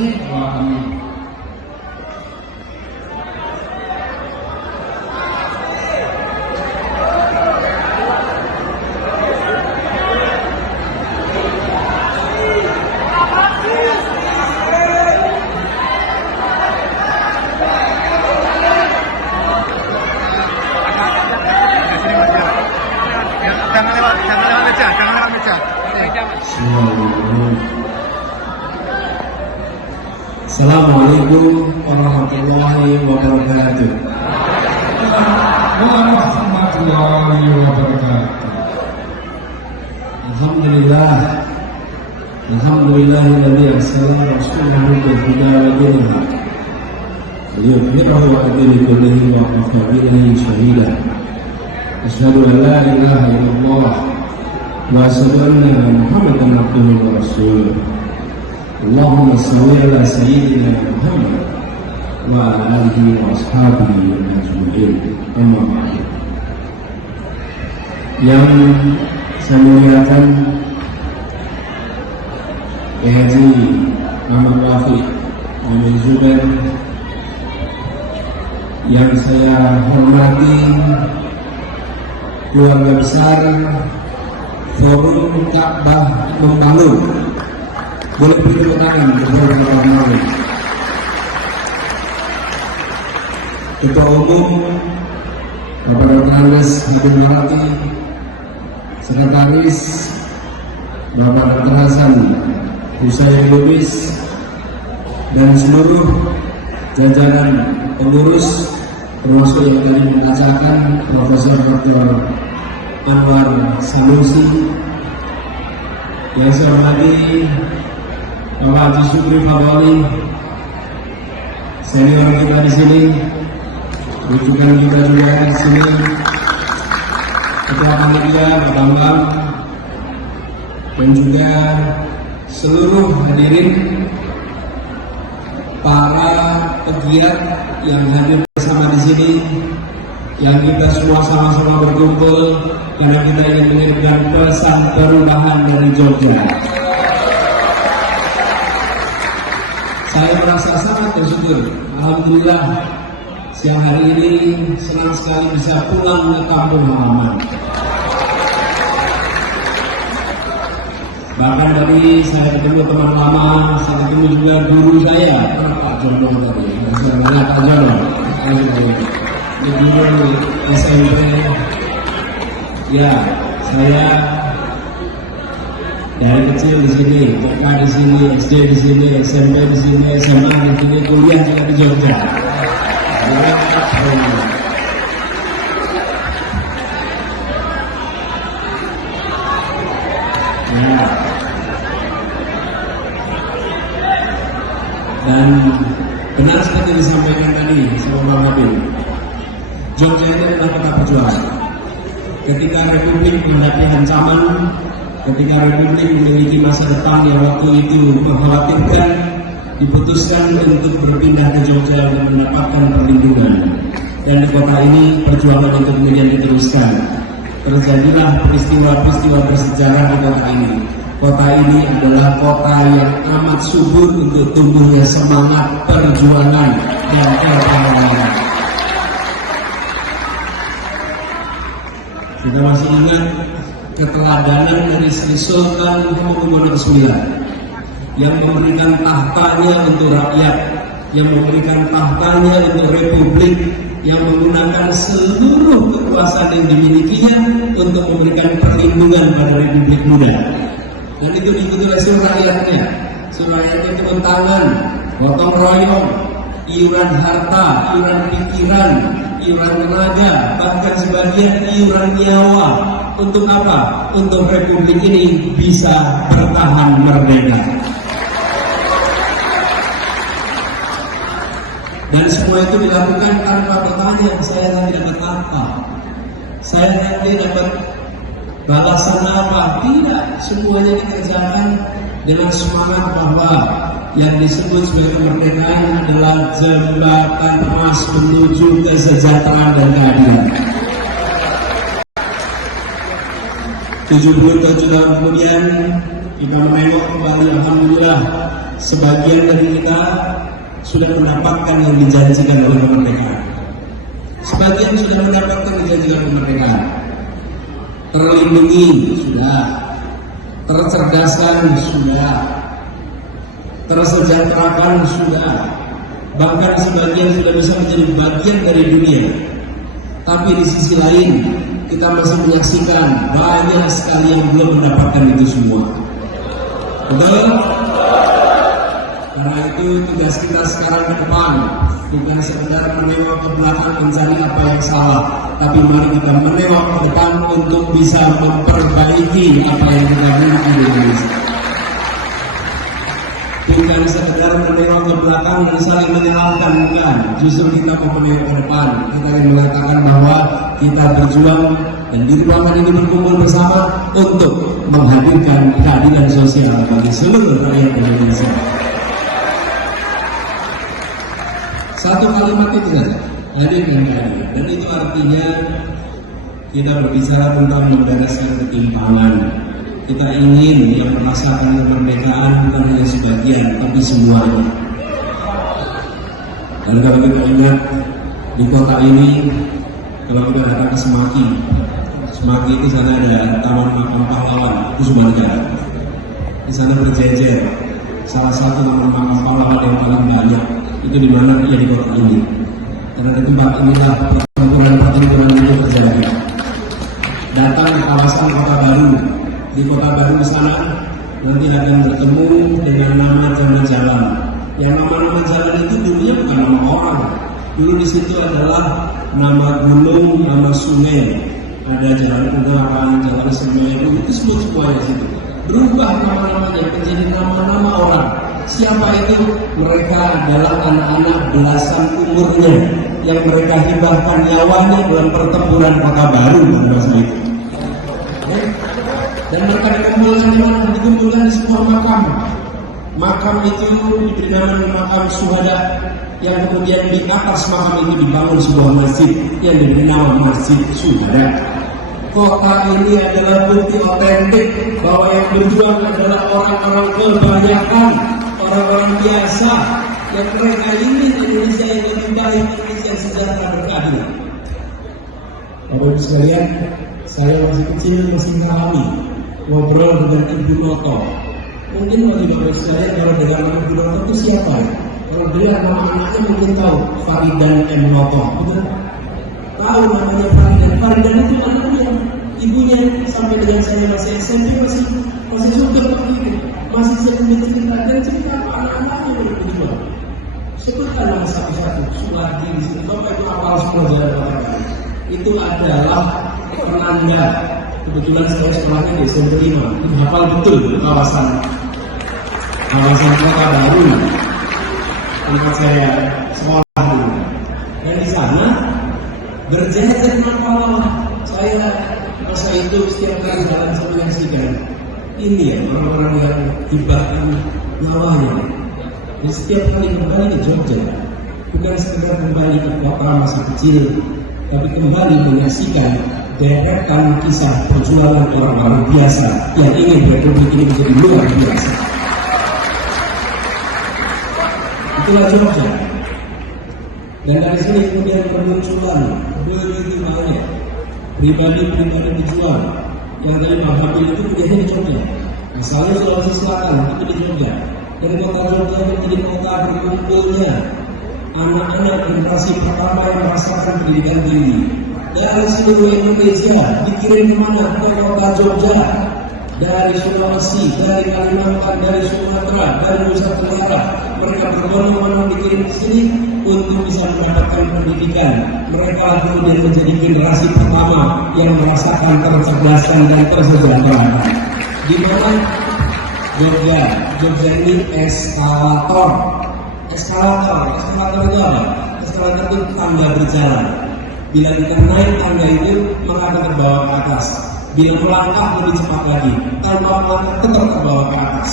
Amin wa amin. Assalamualaikum warahmatullahi wabarakatuh. Warahmatullahi wabarakatuh. Alhamdulillahilladzi arsala rasulahu bil huda wa dinil haq liyudhhirahu 'ala dini kullihi wa kafa billahi shahida. Asyhadu an la ilaha illallah wa asyhadu anna Muhammadan abduhu wa rasuluh. Allahumma shalli ala sayyidina Muhammad wa ala alihi wa ashabihi ajma'in. Amma ba'du. Yang saya muliakan Haji Muhammad Wafiq Muhammad Zubair, yang saya hormati keluarga besar Forum Ka'bah Membangun. Boleh beri tepuk tangan bersama-sama. Ketua Umum Bapak Dr. Andes Habib Marati, Sekretaris Bapak Dr. Hasan Husain Lubis, dan seluruh jajaran pengurus, termasuk yang tadi mengajarkan Profesor Dr. Anwar Sanusi, yang saya hormati Bapak Haji Syukri Fadoli, senior kita di sini, rujukan kita juga di sini, Ketua Panitia Pak Bambang, dan juga seluruh hadirin, para pegiat yang hadir bersama di sini, yang kita semua sama-sama berkumpul karena kita ingin mengirimkan pesan perubahan dari Jogja. Saya merasa sangat bersyukur. Alhamdulillah, siang hari ini senang sekali bisa pulang ke kampung halaman. Bahkan tadi saya ketemu teman lama, saya ketemu juga guru saya, Pak Jono tadi. Saya melihat Pak Jono. Ini guru SMP. Ya, saya dari kecil di sini, TK di sini, SD di sini, SMP di sini, SMA di sini, kuliah juga di Jogja. Ya. Dan benar seperti disampaikan tadi sama Bang Habib, Jogja ini adalah kota perjuangan. Ketika Republik menghadapi ancaman, ketika Republik memiliki masa depan yang waktu itu mengkhawatirkan, diputuskan untuk berpindah ke Jogja untuk mendapatkan perlindungan. Dan di kota ini perjuangan itu kemudian diteruskan. Terjadilah peristiwa-peristiwa bersejarah di kota ini. Kota ini adalah kota yang amat subur untuk tumbuhnya semangat perjuangan dan keberanian. Kita masih ingat keteladanan dari Sri Sultan Hamengkubuwono IX yang memberikan tahtanya untuk rakyat, yang memberikan tahtanya untuk republik, yang menggunakan seluruh kekuasaan yang dimilikinya untuk memberikan perlindungan pada Republik Muda. Dan itu diikuti oleh seluruh rakyatnya. Seluruh rakyatnya turun tangan, gotong royong, iuran harta, iuran pikiran, iuran tenaga, bahkan sebagian iuran nyawa. Untuk apa? Untuk Republik ini bisa bertahan merdeka. Dan semua itu dilakukan tanpa bertanya, saya nanti dapat apa? Saya nanti dapat balasan apa? Tidak, semuanya dikerjakan dengan semangat bahwa yang disebut sebagai kemerdekaan adalah jembatan emas menuju kesejahteraan dan keadilan. 77 tahun kemudian Kita menengok kembali, alhamdulillah, sebagian dari kita sudah mendapatkan yang dijanjikan oleh kemerdekaan. Sebagian sudah mendapatkan dijanjikan kemerdekaan. Terlindungi sudah, tercerdaskan sudah, tersejahterakan sudah, bahkan sebagian sudah bisa menjadi bagian dari dunia. Tapi di sisi lain kita masih menyaksikan banyak sekali yang belum mendapatkan itu semua. Betul? Karena itu tugas kita sekarang ke depan bukan sekedar menengok ke belakang mencari apa yang salah, tapi mari kita menengok ke depan untuk bisa memperbaiki apa yang kita miliki di Indonesia. Bukan sekedar menengok ke belakang dan saling menyalahkan, bukan. Justru kita mau menengok ke depan. Kita ingin mengatakan bahwa kita berjuang dan di ruangan ini berkumpul bersama untuk menghadirkan keadilan sosial bagi seluruh rakyat Indonesia. Satu kalimat itu saja, hadirkan keadilan. Dan itu artinya kita berbicara tentang membereskan ketimpangan. Kita ingin yang merasakan kemerdekaan bukan hanya sebagian, tapi semuanya. Dan kalau kita ingat di kota ini, kalau kita datang ke Semaki, Semaki itu sana ada Taman Makam Pahlawan, itu semua negara. Di sana berjejer salah satu taman makam pahlawan yang paling banyak. Itu di mana? Ya di kota ini. Karena di tempat inilah pertempuran itu terjadi. Datang ke kawasan Kota Baru. Di Kota Baru sana nanti akan bertemu dengan nama jalan-jalan. Yang nama-nama jalan itu dulunya bukan nama orang. Dulu di situ adalah nama gunung, nama sungai. Ada jalan Ungaran, jalan Semeru, itu semuanya situ. Berubah nama-namanya menjadi nama-nama orang. Siapa itu? Mereka adalah anak-anak belasan umurnya yang mereka hibahkan nyawanya dalam pertempuran Kota Baru pada masa itu. Dan mereka dikumpulkan di mana? Dikumpulkan di sebuah makam. Makam itu diberi nama makam Syuhada, yang kemudian di atas makam itu dibangun sebuah masjid yang diberi nama Masjid Syuhada. Kota ini adalah bukti otentik bahwa yang berjuang adalah orang-orang kebanyakan, orang-orang biasa yang mereka ingin Indonesia yang lebih baik, Indonesia yang sejahtera berkeadilan. Bapak Ibu sekalian, saya masih kecil masih mengalami ngobrol dengan Ibu Noto. Mungkin bagi Bapak sekalian kalau dengar nama Ibu Noto itu siapa? Kalau dengar nama anaknya mungkin tahu, Faridan M. Noto. Betul? Tahu namanya Faridan. Faridan itu anaknya, ibunya sampai dengan saya masih SMP masih suka waktu itu, masih sering bercerita dan cerita apa anak-anaknya yang berjuang. Sebutkan nama satu-satu. Suwardi di sini. Bapak itu apal semua jalan kota. Itu adalah penanda. Kebetulan saya sekolahnya di SMP 5, itu hafal betul kawasan Kota Baru tempat saya sekolah dulu. Dan di sana berjejer nama saya masa itu setiap kali jalan saya menyaksikan ini ya orang-orang yang hibahkan nyawanya. Dan setiap kali kembali ke Jogja, bukan sekedar kembali ke kota masa kecil, tapi kembali menyaksikan deretan kisah perjuangan orang-orang biasa yang ingin Republik ini menjadi luar biasa. Itulah Jogja. Dan dari sini kemudian bermunculan begitu banyak pribadi-pribadi pejuang yang dari Mahabil itu kuliahnya di Jogja. Misalnya Sulawesi Selatan itu di Jogja. Dan kota Jogja menjadi kota berkumpulnya anak-anak generasi pertama yang merasakan pendidikan tinggi. Dari seluruh Indonesia dikirim kemana? Ke kota Jogja. Dari Sulawesi, dari Kalimantan, dari Sumatera, dari Nusa Tenggara, mereka berbondong-bondong dikirim ke sini untuk bisa mendapatkan pendidikan. Mereka kemudian menjadi generasi pertama yang merasakan kecerdasan dan kesejahteraan. Di mana? Jogja. Jogja ini eskalator. Eskalator itu apa? Eskalator itu tangga berjalan. Bila kita naik tangga itu, maka akan terbawa ke atas. Bila melangkah lebih cepat lagi, tanpa melangkah tetap terbawa ke atas.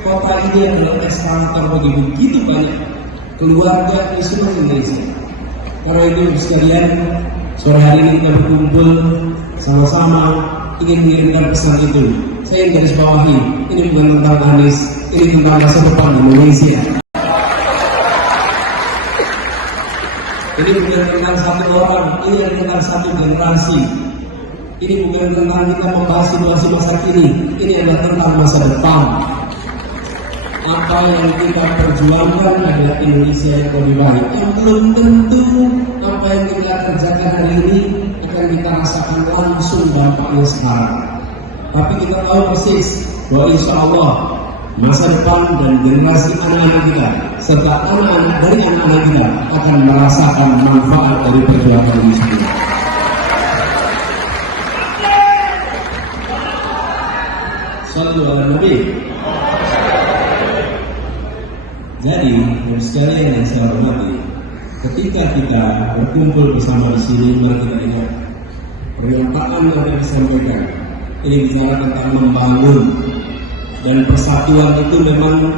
Kota ini adalah eskalator bagi begitu banyak keluarga di seluruh Indonesia. Karena itu sekalian, sore hari ini kita berkumpul sama-sama ingin mengirimkan pesan itu. Saya ingin garis bawahi Ini bukan tentang Anies, ini tentang masa depan Indonesia. Ini bukan tentang satu orang, ini tentang satu generasi. Ini bukan tentang kita membahas situasi masa kini, ini adalah tentang masa depan. Apa yang kita perjuangkan adalah Indonesia yang lebih baik. Yang belum tentu apa yang kita kerjakan hari ini akan kita rasakan langsung dampaknya sekarang. Tapi kita tahu persis bahwa insya Allah masa depan dan generasi anak-anak kita serta anak-anak dari anak-anak kita akan merasakan manfaat dari perjuangan ini semua. Shallu ala Nabi. Jadi, dari sekalian yang saya hormati, ketika kita berkumpul bersama di sini, mari kita ingat pernyataan yang kita sampaikan. Ini bicara tentang membangun, dan persatuan itu memang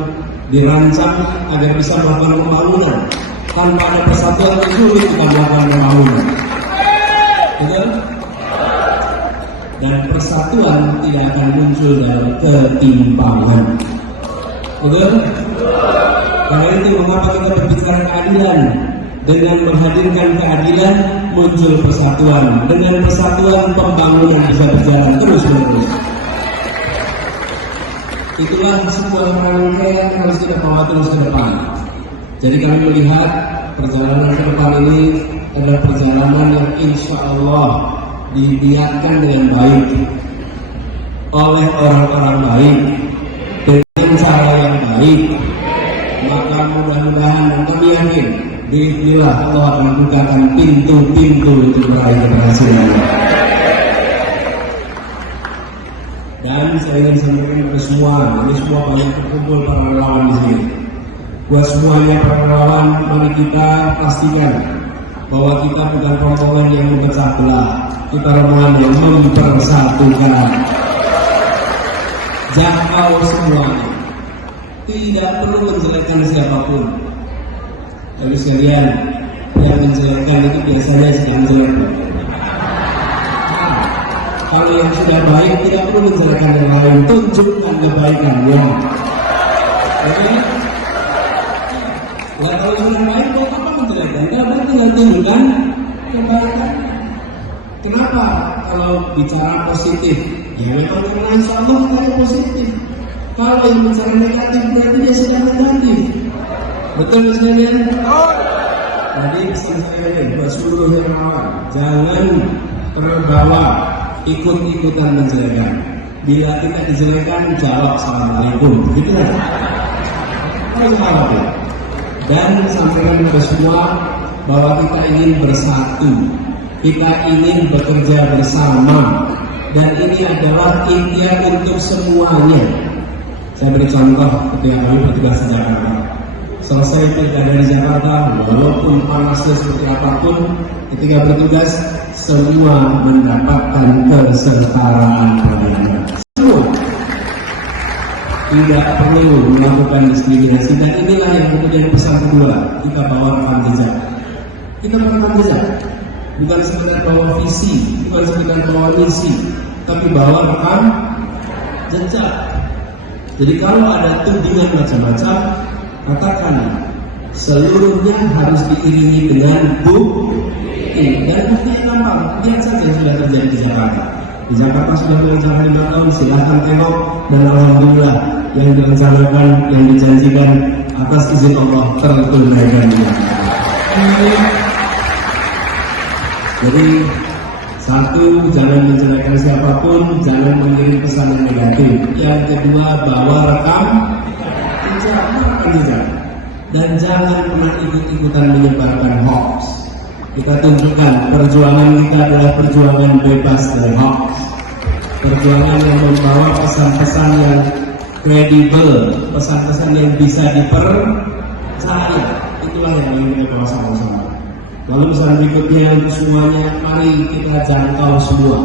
dirancang agar bisa melakukan pembangunan. Tanpa ada persatuan itu sulit kita melakukan pembangunan. Betul? Dan persatuan tidak akan muncul dalam ketimpangan. Betul? Karena itu mengapa kita berbicara keadilan. Dengan menghadirkan keadilan muncul persatuan. Dengan persatuan pembangunan bisa berjalan terus-menerus. Itulah sebuah rangkaian yang harus kita bawa terus ke depan. Jadi kami melihat perjalanan ke depan ini adalah perjalanan yang insya Allah dibiarkan dengan baik oleh orang-orang baik dengan cara yang baik. Maka mudah-mudahan dan kami yakin bismillah Allah akan membukakan pintu-pintu untuk meraih keberhasilan. Dan saya ingin sampaikan kepada semua, ini semua banyak terkumpul para relawan di sini. Buat semuanya para relawan, mari kita pastikan bahwa kita bukan rombongan yang memecah belah, kita rombongan yang mempersatukan. Jangkau semuanya, tidak perlu menjelekkan siapapun. Tapi sekalian, yang menjelekkan itu biasanya sedang jelek. Kalau yang sudah baik tidak perlu menjelekkan yang lain, tunjukkan kebaikannya. Jadi, kalau yang baik, kok apa menjelekkan? Tidak berarti tinggal tunjukkan kebaikan. Kenapa? Kalau bicara positif, ya memang karena insya Allah kita yang positif. Kalau yang bicara negatif berarti dia sedang negatif. Betul sekalian? Jadi pesan saya buat seluruh yang awal, jangan terbawa ikut-ikutan menjelekan. Bila kita dijelekan, jawab assalamualaikum. Begitu kan? Dan sampaikan kepada semua bahwa kita ingin bersatu, kita ingin bekerja bersama, dan ini adalah ikhtiar untuk semuanya. Saya beri contoh ketika kami bertugas di Jakarta. Selesai pilkada di Jakarta, walaupun panasnya seperti apapun, ketika bertugas semua mendapatkan kesetaraan pelayanan. Semua tidak perlu melakukan diskriminasi, dan inilah yang kemudian pesan kedua, kita bawa rekam jejak. Kita rekam jejak, bukan sekedar bawa visi, bukan sekedar bawa misi, tapi bawa rekam jejak. Jadi kalau ada tudingan macam-macam, katakan seluruhnya harus diiringi dengan bukti, dan buktinya gampang. Lihat saja yang sudah terjadi di Jakarta. Di Jakarta sudah berencana 5 tahun, silahkan tengok, dan alhamdulillah yang direncanakan, yang dijanjikan atas izin Allah tertunaikan di Jakarta. Jadi satu, jangan menjelekkan siapapun, jangan mengirim pesan yang negatif. Yang kedua, bawa rekam jejak, dan jangan pernah ikut-ikutan menyebarkan hoax. Kita tunjukkan perjuangan kita adalah perjuangan bebas dari hoax, perjuangan yang membawa pesan-pesan yang kredibel, pesan-pesan yang bisa dipercaya. Itulah yang ingin kita bawa sama-sama. Lalu pesan berikutnya untuk semuanya, mari kita jangkau semua.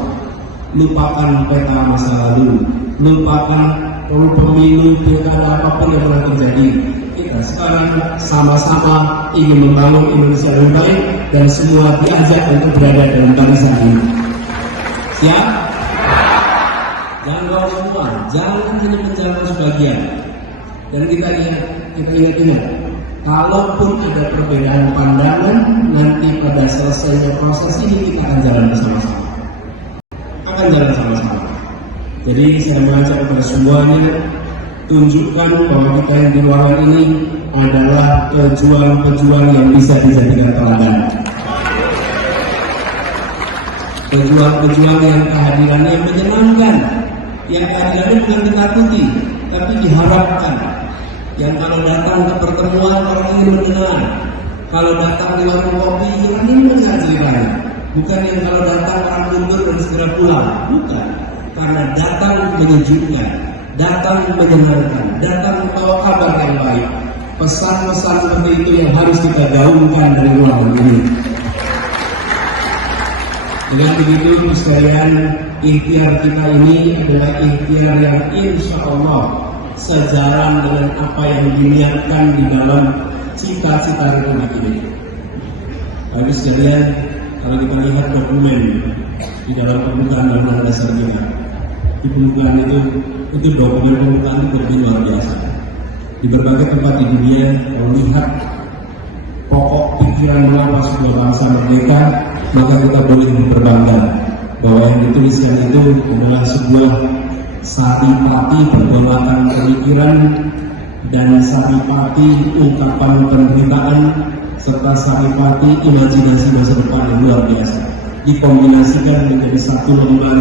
Lupakan peta masa lalu, lupakan pemilu, pilkada, apapun yang pernah terjadi. Kita sekarang sama-sama ingin membangun Indonesia yang baik, dan semua diajak untuk berada dalam barisan ini. Siap? Jangan bawa semua, jangan hanya menjalankan sebagian. Dan kita ingat, kalaupun ada perbedaan pandangan, nanti pada selesainya proses ini kita akan jalan bersama-sama. Jadi saya mengajak kepada semuanya, tunjukkan bahwa kita yang di ruangan ini adalah pejuang-pejuang yang bisa dijadikan teladan. Pejuang-pejuang yang kehadirannya menyenangkan, yang kehadirannya bukan ditakuti, tapi diharapkan. Yang kalau datang ke pertemuan orang ingin mendengar, kalau datang di warung kopi ingin mendengar ceritanya. Bukan yang kalau datang orang mundur dan segera pulang, bukan. Karena datang menyejukkan, datang menyenangkan, datang membawa kabar yang baik. Pesan-pesan seperti itu yang harus kita gaungkan dari ruangan ini. Dengan begitu sekalian, ikhtiar kita ini adalah ikhtiar yang insya Allah sejalan dengan apa yang diniatkan di dalam cita-cita Republik ini. Lalu sekalian, kalau kita lihat dokumen di dalam pembukaan Undang-Undang Dasar kita, di pembukaan itu dokumen pembukaan itu lebih luar biasa. Di berbagai tempat di dunia, kalau lihat pokok pikiran mengapa sebuah bangsa merdeka, maka kita boleh berbangga bahwa yang dituliskan itu adalah sebuah saripati pergolakan pemikiran dan saripati ungkapan pemberitaan serta saripati imajinasi masa depan yang luar biasa dikombinasikan menjadi satu lembar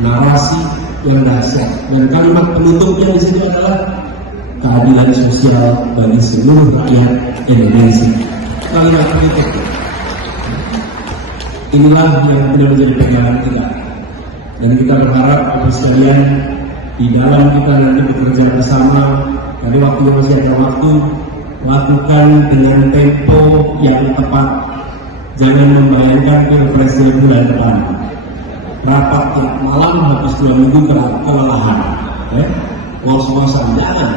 narasi yang dahsyat, dan kalimat penutupnya di sini adalah keadilan sosial bagi seluruh rakyat Indonesia. Kalimat penutup inilah yang benar menjadi pegangan kita, dan kita berharap Bapak sekalian di dalam kita nanti bekerja bersama, dari waktu masih ada waktu, lakukan dengan tempo yang tepat. Jangan membayangkan Pilpres bulan depan, rapat tiap malam habis 2 minggu kelelahan, ngos-ngosan. Jangan.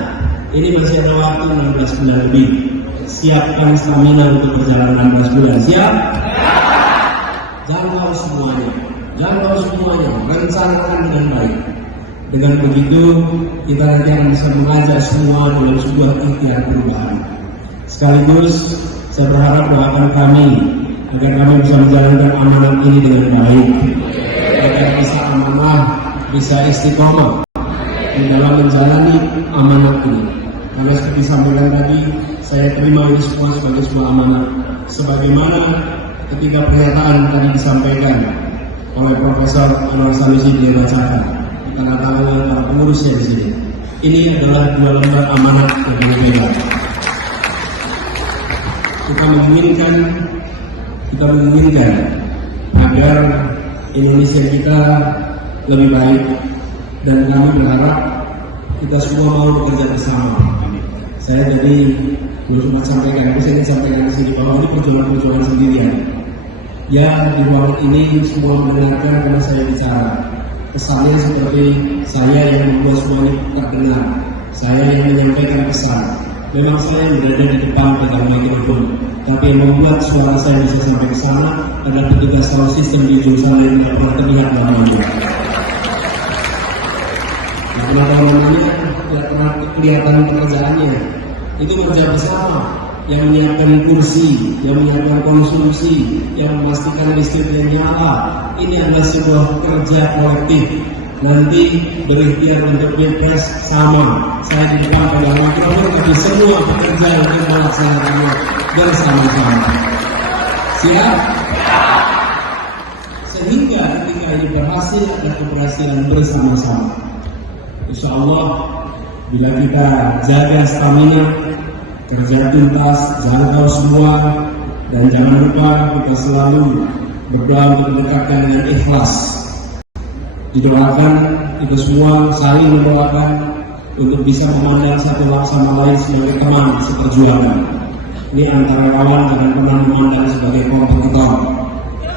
Ini masih ada waktu 16 bulan lebih. Siapkan stamina untuk perjalanan 16 bulan. Siap? Jangkau semuanya, rencanakan dengan baik. Dengan begitu kita nanti akan bisa mengajak semua dalam sebuah ikhtiar perubahan. Sekaligus saya berharap doakan kami agar kami bisa menjalankan amanat ini dengan baik, agar bisa amanah, bisa istiqomah di dalam menjalani amanat ini. Karena seperti disampaikan tadi, saya terima ini semua sebagai sebuah amanat. Sebagaimana ketika pernyataan tadi disampaikan oleh Profesor Anwar Sanusi dibacakan, tanda tangan para pengurusnya di sini. Ini adalah 2 lembar amanat yang berbeda. Kita menginginkan agar Indonesia kita lebih baik, dan kami berharap kita semua mau bekerja bersama. Saya jadi belum sempat sampaikan, tapi saya ingin sampaikan di sini bahwa ini perjuangan sendirian. Ya, di ruang ini semua mendengarkan karena saya bicara. Kesannya seperti saya yang membuat semuanya terdengar, saya yang menyampaikan pesan. Memang saya berada di depan pegang mikrofon, tapi yang membuat suara saya bisa sampai ke sana adalah petugas sound system di ujung sana yang tidak pernah terlihat namanya. Karena namanya tidak pernah kelihatan pekerjaannya. Itu kerja bersama, yang menyiapkan kursi, yang menyiapkan konsumsi, yang memastikan listriknya nyala. Ini adalah sebuah kerja kolektif. Nanti berikhtiar untuk Pilpres sama. Saya di depan pegang mikrofon, tapi semua bekerja untuk melaksanakannya bersama-sama. Siap? Sehingga ketika ini berhasil, ada keberhasilan bersama-sama. Insya Allah, bila kita jaga stamina, kerja tuntas, jangkau semua, dan jangan lupa kita selalu berdoa untuk mendekatkan dengan ikhlas. Didoakan, kita semua saling mendoakan untuk bisa memandang satu sama lain sebagai teman seperjuangan. Ini antara kawan dengan pernah memandang sebagai kompetitor,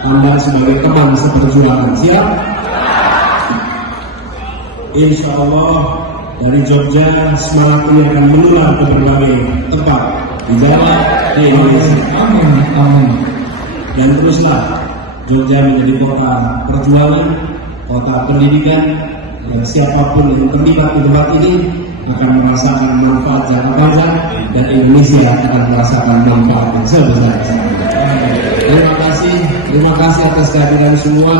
pandang sebagai teman seperjuangan. Siap? Insya Allah dari Jogja semangat ini akan menular ke berbagai tempat di Jawa, di Indonesia. Amin. Dan teruslah Jogja menjadi kota perjuangan, kota pendidikan, dan siapapun yang terlibat di tempat ini akan merasakan manfaat jangka panjang dan Indonesia akan merasakan manfaat yang sebesar-besarnya. Terima kasih atas kehadiran semua.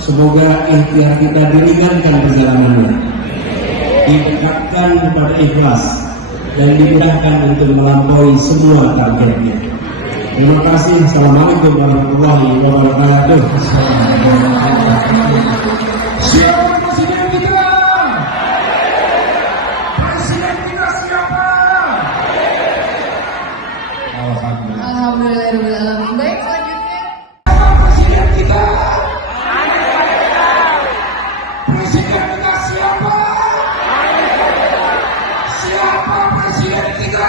Semoga ikhtiar kita diringankan perjalanannya, didekatkan kepada ikhlas, dan dimudahkan untuk melampaui semua targetnya. Terima kasih. Assalamualaikum warahmatullahi wabarakatuh. Siapa presiden kita? Presiden kita siapa? Alhamdulillah. Alhamdulillahirobbilalamin. Baik, selanjutnya Siapa presiden kita? Presiden kita siapa? Siapa presiden kita?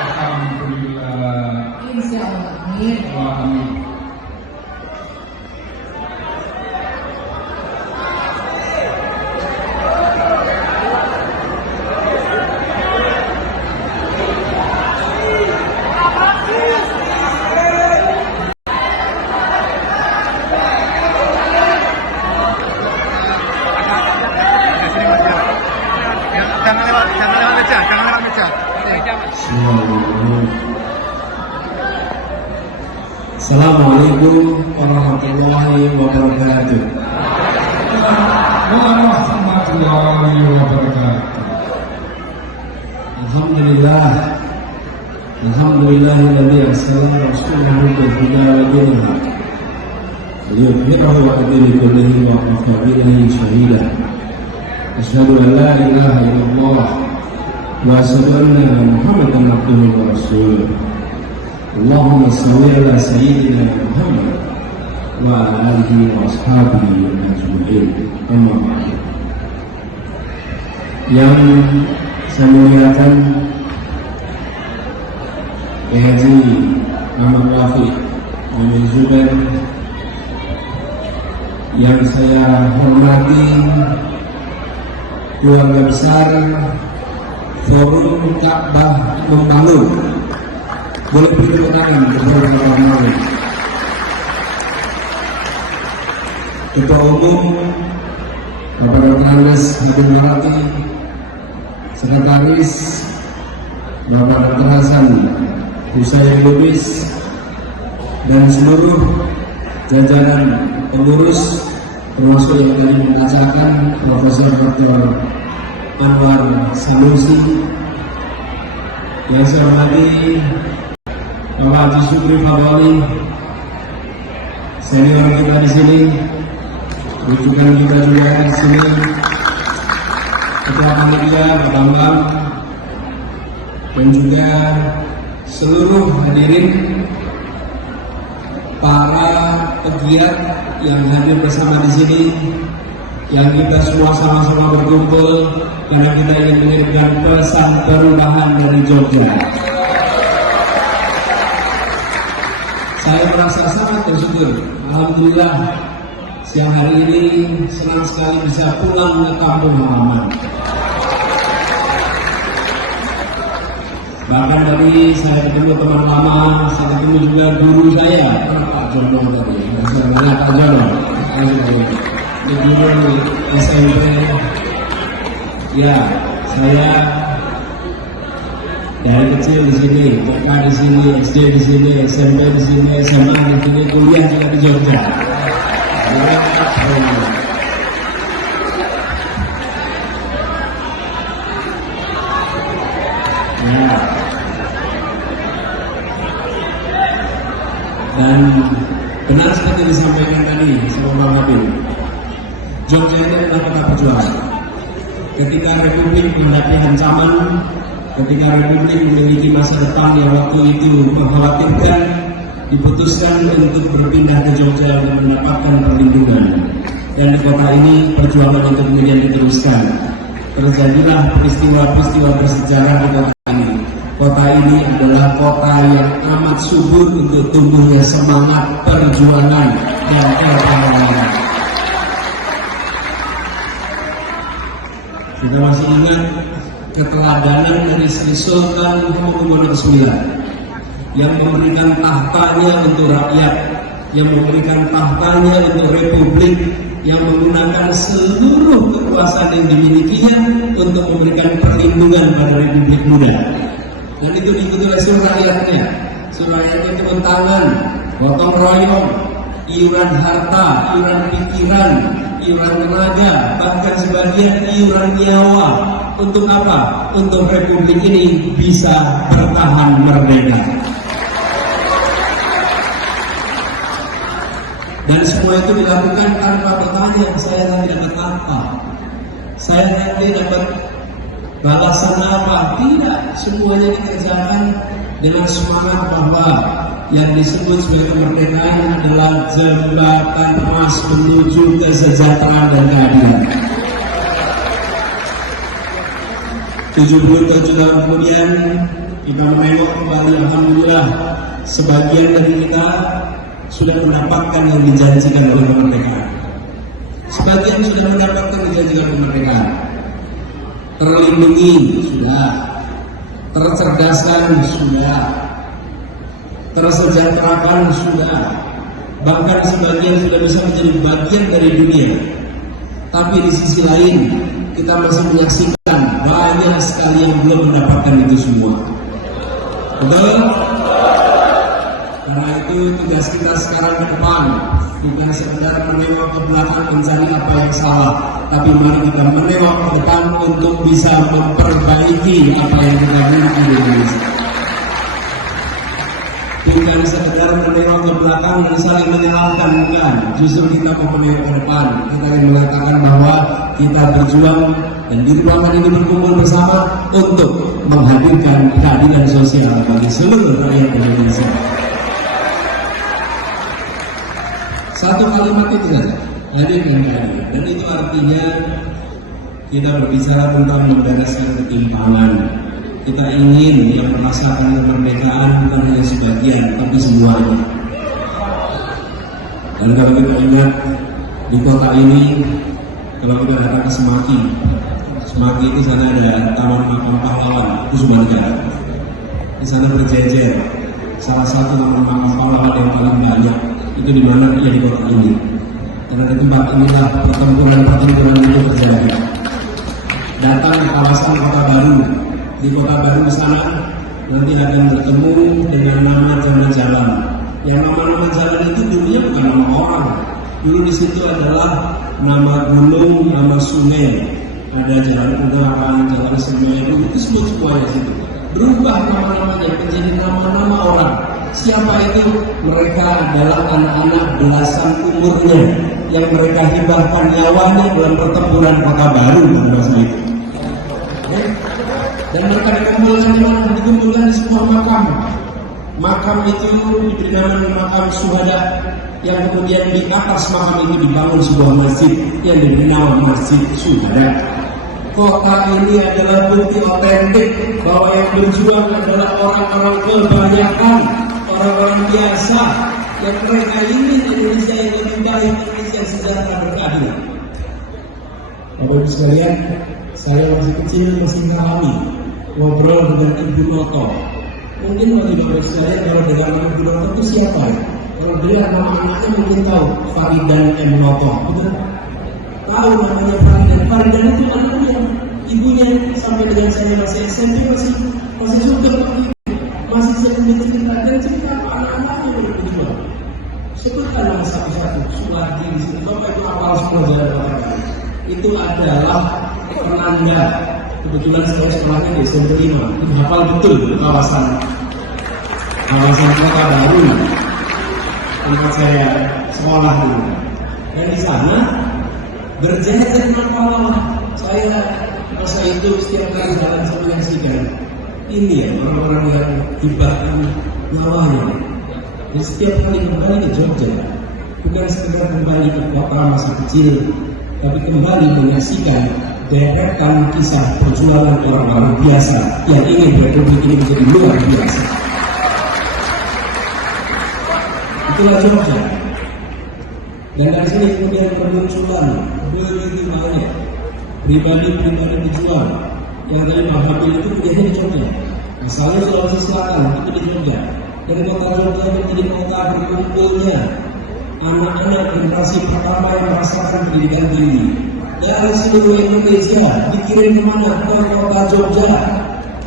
Alhamdulillah. insya Allah. Amin. Amin. Jangan lewat meja. Assalamualaikum warahmatullahi wabarakatuh. Warahmatullahi wabarakatuh. Alhamdulillahilladzi arsala rasulahu bil huda wa dinil haq liyudhhirahu 'ala dini kullihi wa kafa billahi shahida. Asyhadu an la ilaha illallah wa asyhadu anna Muhammadan abduhu wa rasuluh. Allahumma shalli ala sayyidina Muhammad wa ala alihi wa ashabihi ajma'in. Amma ba'du. Yang saya muliakan Haji Muhammad Rafiq Muhammad Zubair, yang saya hormati keluarga besar Forum Ka'bah Membangun. Boleh beri tepuk tangan kepada Bapak Malik. Ketua Umum Bapak Dr. Andes Habib Marati, Sekretaris Bapak Dr. Hasan Husain Lubis, dan seluruh jajaran pengurus, termasuk yang tadi mengajarkan Profesor Dr. Anwar Sanusi, yang saya hormati Bapak Haji Syukri Fadoli, senior kita di sini, rujukan kita juga di sini, Ketua Panitia Pak Bambang, dan juga seluruh hadirin, para pegiat yang hadir bersama di sini, yang kita semua sama-sama berkumpul karena kita ingin mengirimkan pesan perubahan dari Jogja. Saya merasa sangat bersyukur. Alhamdulillah, siang hari ini senang sekali bisa pulang ke kampung halaman. Bahkan tadi saya ketemu teman lama, saya ketemu juga guru saya, Pak Jono tadi. Saya Pak Jono, ini guru SMP. Ya, saya dari kecil di sini, TK di sini, SD di sini, SMP di sini, SMA di sini, kuliah juga di Jogja. Ya. Dan benar seperti disampaikan tadi sama Bang Habib, Jogja ini adalah kota perjuangan. Ketika Republik menghadapi ancaman, ketika Republik memiliki masa depan yang waktu itu mengkhawatirkan, diputuskan untuk berpindah ke Jogja dan mendapatkan perlindungan. Dan di kota ini perjuangan itu kemudian diteruskan. Terjadilah peristiwa-peristiwa bersejarah di kota ini. Kota ini adalah kota yang amat subur untuk tumbuhnya semangat perjuangan dan kepahlawanan. Kita masih ingat keteladanan dari Sri Sultan Hamengkubuwono IX yang memberikan tahtanya untuk rakyat, yang memberikan tahtanya untuk republik, yang menggunakan seluruh kekuasaan yang dimilikinya untuk memberikan perlindungan pada Republik Muda. Dan itu diikuti oleh seluruh rakyatnya. Seluruh rakyatnya turun tangan, gotong royong, iuran harta, iuran pikiran, iuran tenaga, bahkan sebagian iuran nyawa. Untuk apa? Untuk Republik ini bisa bertahan merdeka. Dan semua itu dilakukan tanpa bertanya, saya nanti dapat apa? Saya nanti dapat balasan apa? Tidak, semuanya dikerjakan dengan semangat bahwa yang disebut sebagai kemerdekaan adalah jembatan emas menuju kesejahteraan dan keadilan. 77 tahun kemudian kita menengok kembali, alhamdulillah sebagian dari kita sudah mendapatkan yang dijanjikan oleh kemerdekaan. Sebagian sudah mendapatkan dijanjikan kemerdekaan. Terlindungi sudah, tercerdaskan sudah, tersejahterakan sudah, bahkan sebagian sudah bisa menjadi bagian dari dunia. Tapi di sisi lain kita masih menyaksikan banyak sekali yang belum mendapatkan itu semua. Betul? Karena itu tugas kita sekarang ke depan bukan sekedar menengok ke belakang mencari apa yang salah, tapi mari kita menengok ke depan untuk bisa memperbaiki apa yang kita miliki di Indonesia. Bukan sekedar menengok ke belakang dan saling menyalahkan, bukan. Justru kita mau menengok ke depan. Kita ingin mengatakan bahwa kita berjuang dan di ruangan ini berkumpul bersama untuk menghadirkan keadilan sosial bagi seluruh rakyat Indonesia. Satu kalimat itu saja, hadirkan keadilan. Dan itu artinya kita berbicara tentang membereskan ketimpangan. Kita ingin yang merasakan kemerdekaan bukan hanya sebagian, tapi semuanya. Dan kalau kita ingat di kota ini, kalau kita datang ke Semaki itu sana ada Taman Makam Pahlawan, itu semua negara. Di sana berjejer salah satu taman makam pahlawan yang paling banyak. Itu di mana? Ya di kota ini. Karena di tempat inilah pertempuran itu terjadi. Datang ke kawasan Kota Baru. Di Kota Baru sana nanti akan bertemu dengan nama jalan-jalan. Yang nama-nama jalan itu dulunya bukan nama orang. Dulu di situ adalah nama gunung, nama sungai. Ada jalan Udara, jalan Semeru, itu semuanya situ. Berubah nama-namanya menjadi nama-nama orang. Siapa itu? Mereka adalah anak-anak belasan umurnya yang mereka hibahkan nyawanya dalam pertempuran Kota Baru pada masa itu. Dan mereka dikumpulkan di mana? Dikumpulkan di sebuah makam. Makam itu diberi nama makam syuhada, yang kemudian di atas makam itu dibangun sebuah masjid yang diberi nama Masjid Syuhada. Kota ini adalah bukti otentik bahwa yang berjuang adalah orang-orang kebanyakan, orang-orang biasa, yang mereka ingin Indonesia yang lebih baik, Indonesia yang sejahtera berkeadilan. Bapak Ibu sekalian, saya masih kecil masih mengalami ngobrol dengan Ibu Noto. Mungkin bagi Bapak Ibu sekalian kalau dengan Ibu Noto itu siapa ya? Kalau dengar nama anaknya mungkin tahu, Faridan M. Noto. Betul? Tahu namanya Faridan. Faridan itu anaknya, ibunya sampai dengan saya masih SMP masih suka masih sering cerita dan cerita apa anak-anaknya berjuang. Sebutkan nama satu-satu. Suwardi di sini. Bapak itu apal semua jalan Bapak. Itu adalah penanda. Kebetulan saya sekolahnya di SMP 5. Itu hafal betul kawasan Kota Baru. Tempat saya sekolah dulu. Dan di sana berjejer dengan pahlawan. Saya masa itu setiap kali jalan sama menyaksikan ini ya orang-orang yang hibahkan nyawanya. Dan setiap kali kembali ke Jogja, bukan sekedar kembali ke kota masa kecil, tapi kembali menyaksikan deretan kisah perjuangan orang-orang biasa yang ingin Republik ini menjadi luar biasa. Itulah Jogja. Dan dari sini kemudian bermunculan begitu banyak pribadi-pribadi pejuang yang dari Mahabil itu menjadi di Jogja. Misalnya Sulawesi Selatan itu di Jogja. Dan kota Jogja menjadi kota berkumpulnya anak-anak generasi pertama yang merasakan pendidikan tinggi dari seluruh Indonesia dikirim kemana? Ke kota Jogja,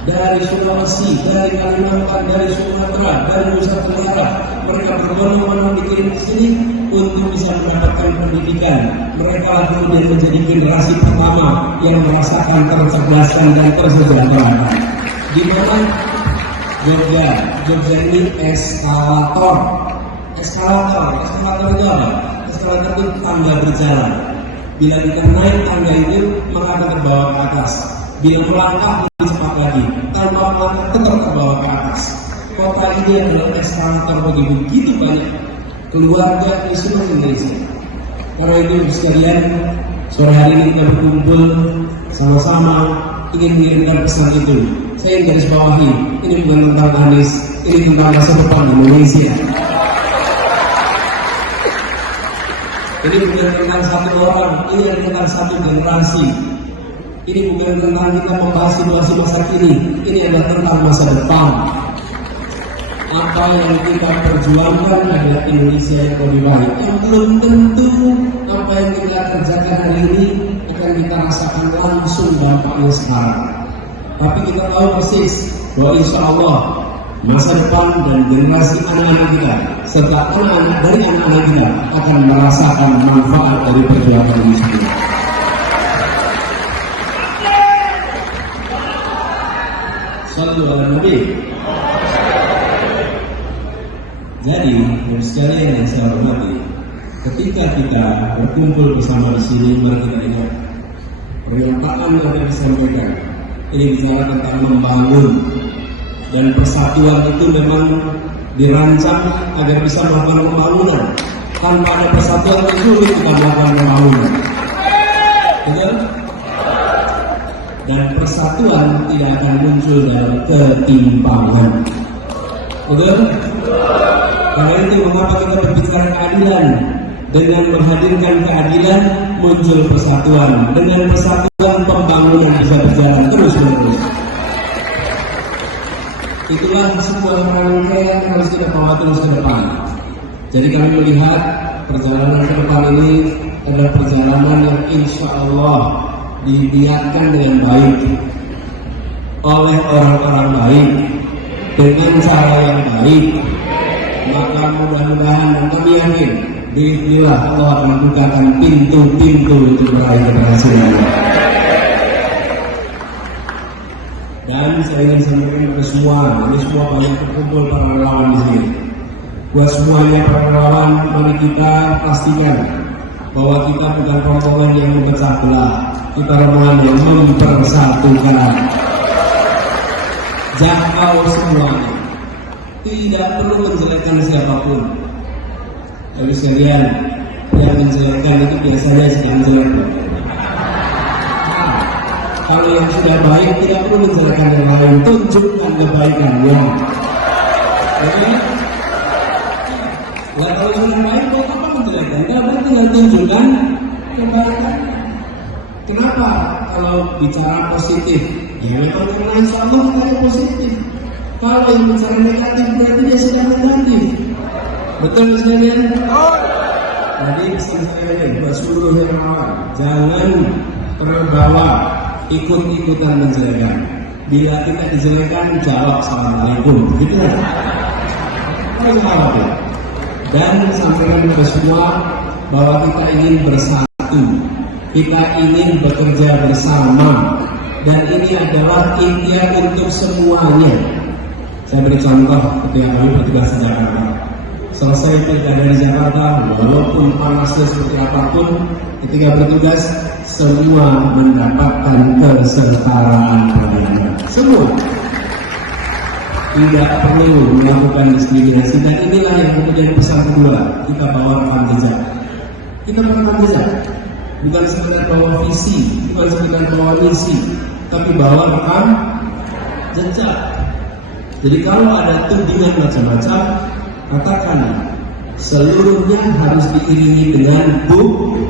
dari Sulawesi, dari Kalimantan, dari Sumatera, dari Nusa Tenggara. Mereka berbondong-bondong dikirim ke sini untuk bisa mendapatkan pendidikan. Mereka kemudian menjadi generasi pertama yang merasakan tercerdaskan dan tersejahterakan. Di mana? Jogja. Jogja ini eskalator. Eskalator itu apa? Eskalator itu tangga berjalan. Bila kita naik tangga itu, maka akan terbawa ke atas. Bila melangkah lebih cepat lagi, tanpa melangkah tetap terbawa ke atas. Kota ini adalah eskalator bagi begitu banyak keluarga di seluruh Indonesia. Karena itu sekalian, sore hari ini kita berkumpul sama-sama ingin mengirimkan pesan itu. Saya ingin garis bawahi, ini bukan tentang Anies, ini tentang masa depan Indonesia. Ini bukan tentang satu orang, ini tentang satu generasi. Ini bukan tentang kita membahas situasi masa kini, ini adalah tentang masa depan. Apa yang kita perjuangkan adalah Indonesia yang lebih baik. Yang belum tentu apa yang kita kerjakan hari ini akan kita rasakan langsung dampaknya sekarang. Tapi kita tahu persis bahwa insya Allah masa depan dan generasi anak-anak kita serta anak-anak dari anak-anak kita akan merasakan manfaat dari perjuangan ini semua. Sallu ala Nabi. Jadi, sekalian yang saya hormati, ketika kita berkumpul bersama di sini, mari kita ingat pernyataan yang akan disampaikan. Ini bicara tentang membangun, dan persatuan itu memang dirancang agar bisa melakukan pembangunan. Tanpa ada persatuan itu sulit kita melakukan pembangunan. Betul? Dan persatuan tidak akan muncul dalam ketimpangan. Betul? Karena itu mengapa kita berbicara keadilan? Dengan menghadirkan keadilan muncul persatuan. Dengan persatuan pembangunan bisa berjalan terus-menerus. Itulah sebuah rangkaian yang harus kita bawa terus ke depan. Jadi kami melihat perjalanan ke depan ini adalah perjalanan yang insya Allah dibiarkan dengan baik oleh orang-orang baik dengan cara yang baik. Maka mudah-mudahan dan kami yakin bismillah Allah akan membukakan pintu-pintu untuk meraih keberhasilan. Dan saya ingin sampaikan kepada semua, ini semua banyak terkumpul para relawan di sini. Buat semuanya para relawan, mari kita pastikan bahwa kita bukan rombongan yang memecah belah, kita rombongan yang mempersatukan. Jangkau semuanya. Tidak perlu menjelekkan siapapun. Tapi sekalian, yang menjelekkan itu biasanya sedang jelek. Kalau yang sudah baik tidak perlu menjelekkan yang lain, tunjukkan kebaikannya. Jadi, kalau sudah baik, kok apa menjelekkan? Tidak berarti tinggal tunjukkan kebaikan. Kenapa? Kalau bicara positif, ya memang karena insya Allah kita positif. Kalau yang bicara negatif berarti dia sedang negatif. Betul sekalian? Jadi pesan saya buat seluruh yang awal, jangan terbawa ikut-ikutan menjelekan. Bila kita dijelekan, jawab assalamualaikum. Begitu kan? Dan sampaikan kepada semua bahwa kita ingin bersatu, kita ingin bekerja bersama, dan ini adalah ikhtiar untuk semuanya. Saya beri contoh ketika kami bertugas di Jakarta. Selesai pilkada di Jakarta, walaupun panasnya seperti apapun, ketika bertugas semua mendapatkan kesetaraan pelayanan. Semua tidak perlu melakukan diskriminasi, dan inilah yang kemudian pesan kedua kita bawa rekam jejak. Kita rekam jejak, bukan sekedar bawa visi, bukan sekedar bawa misi, tapi bawa rekam jejak. Jadi kalau ada tudingan macam-macam, katakan seluruhnya harus diiringi dengan bukti,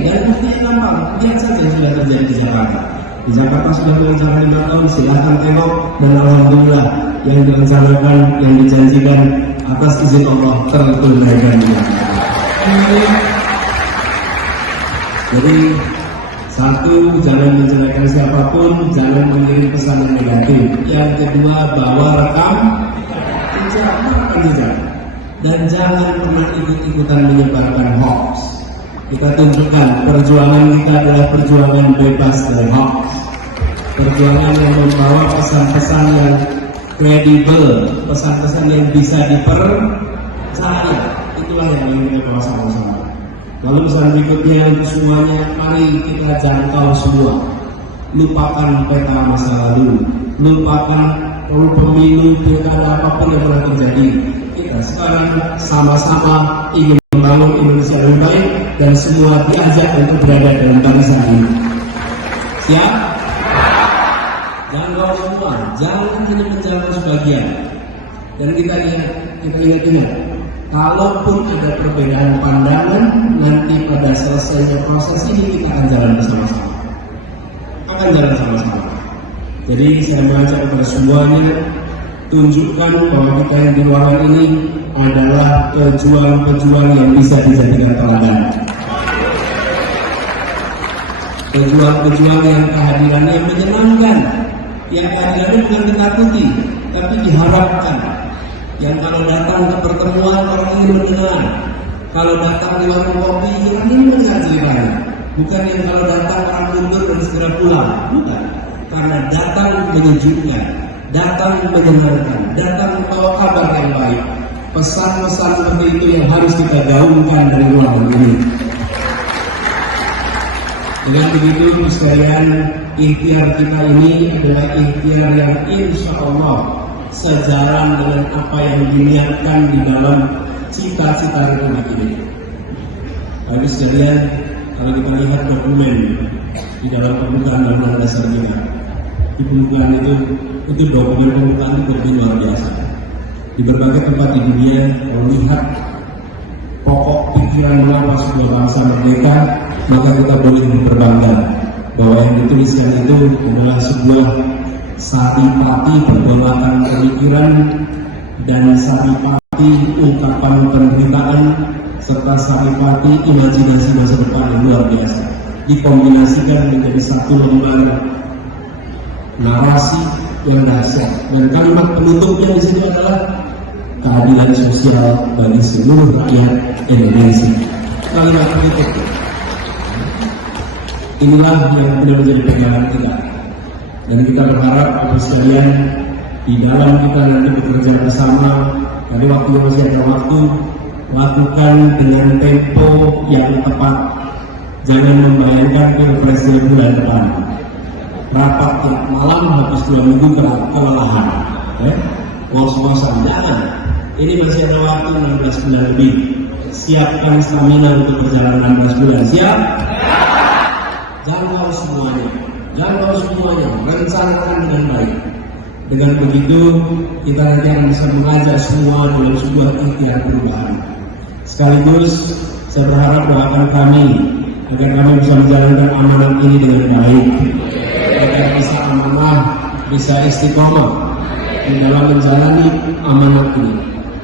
dan buktinya gampang. Lihat saja yang sudah terjadi di Jakarta. Di Jakarta sudah mengerjakan 5 tahun, silahkan tengok, dan alhamdulillah yang direncanakan, yang dijanjikan atas izin Allah tertunaikan. Jadi satu, jangan menjelekkan siapapun, jangan mengirim pesan yang negatif. Yang kedua, bawa rekam jejak, dan jangan pernah ikut-ikutan menyebarkan hoax. Kita tunjukkan perjuangan kita adalah perjuangan bebas dari hoax, perjuangan yang membawa pesan-pesan yang kredibel, pesan-pesan yang bisa dipercaya. Itulah yang ingin kita bawa sama-sama. Lalu pesan berikutnya untuk semuanya, mari kita jangkau semua. Lupakan peta masa lalu, lupakan pemilu, pilkada, apapun yang pernah terjadi. Kita sekarang sama-sama ingin membangun Indonesia yang baik, dan semua diajak untuk berada dalam barisan ini. Siap? Jangkau semua, jangan hanya menjalankan sebagian. Dan kita ingat, kalaupun ada perbedaan pandangan, nanti pada selesainya proses ini kita akan jalan bersama-sama. Jadi saya mengajak kepada semuanya, tunjukkan bahwa kita yang di ruangan ini adalah pejuang-pejuang yang bisa dijadikan teladan. Pejuang-pejuang yang kehadirannya menyenangkan, yang kehadirannya bukan ditakuti, tapi diharapkan. Yang kalau datang ke pertemuan orang ingin mendengar, kalau datang di warung kopi orang ingin mendengar ceritanya. Bukan yang kalau datang orang mundur dan segera pulang, bukan. Karena datang menyejukkan, datang menyenangkan, datang membawa kabar yang baik. Pesan-pesan seperti itu yang harus kita gaungkan dari ruangan ini. Dengan begitu sekalian, ikhtiar kita ini adalah ikhtiar yang insya Allah sejalan dengan apa yang diniatkan di dalam cita-cita Republik ini. Baik sekalian, kalau kita lihat dokumen di dalam pembukaan Undang-Undang Dasar kita, di pembukaan itu dokumen pembukaan itu begitu luar biasa. Di berbagai tempat di dunia, kalau lihat pokok pikiran mengapa sebuah bangsa merdeka, maka kita boleh berbangga bahwa yang dituliskan itu adalah sebuah saripati pergolakan pemikiran dan saripati ungkapan penderitaan serta saripati imajinasi masa depan yang luar biasa, dikombinasikan menjadi satu lembar narasi yang dahsyat. Dan kalimat penutupnya di sini adalah keadilan sosial bagi seluruh rakyat Indonesia. Kalimat penutup inilah yang benar menjadi pegangan kita. Dan kita berharap Bapak sekalian, di dalam kita nanti bekerja bersama, tadi waktu masih ada waktu, lakukan dengan tempo yang tepat. Jangan membayangkan Pilpres bulan depan. Rapat tiap malam habis 2 minggu kelelahan. Ngos-ngosan, jangan. Ini masih ada waktu 16 bulan lebih. Siapkan stamina untuk perjalanan 16 bulan. Siap? Jangkau semuanya, rencanakan dengan baik. Dengan begitu, kita nanti akan bisa mengajak semua dalam sebuah ikhtiar perubahan. Sekaligus, saya berharap doakan kami agar kami bisa menjalankan amanat ini dengan baik, agar bisa amanah, bisa istiqomah di dalam menjalani amanat ini.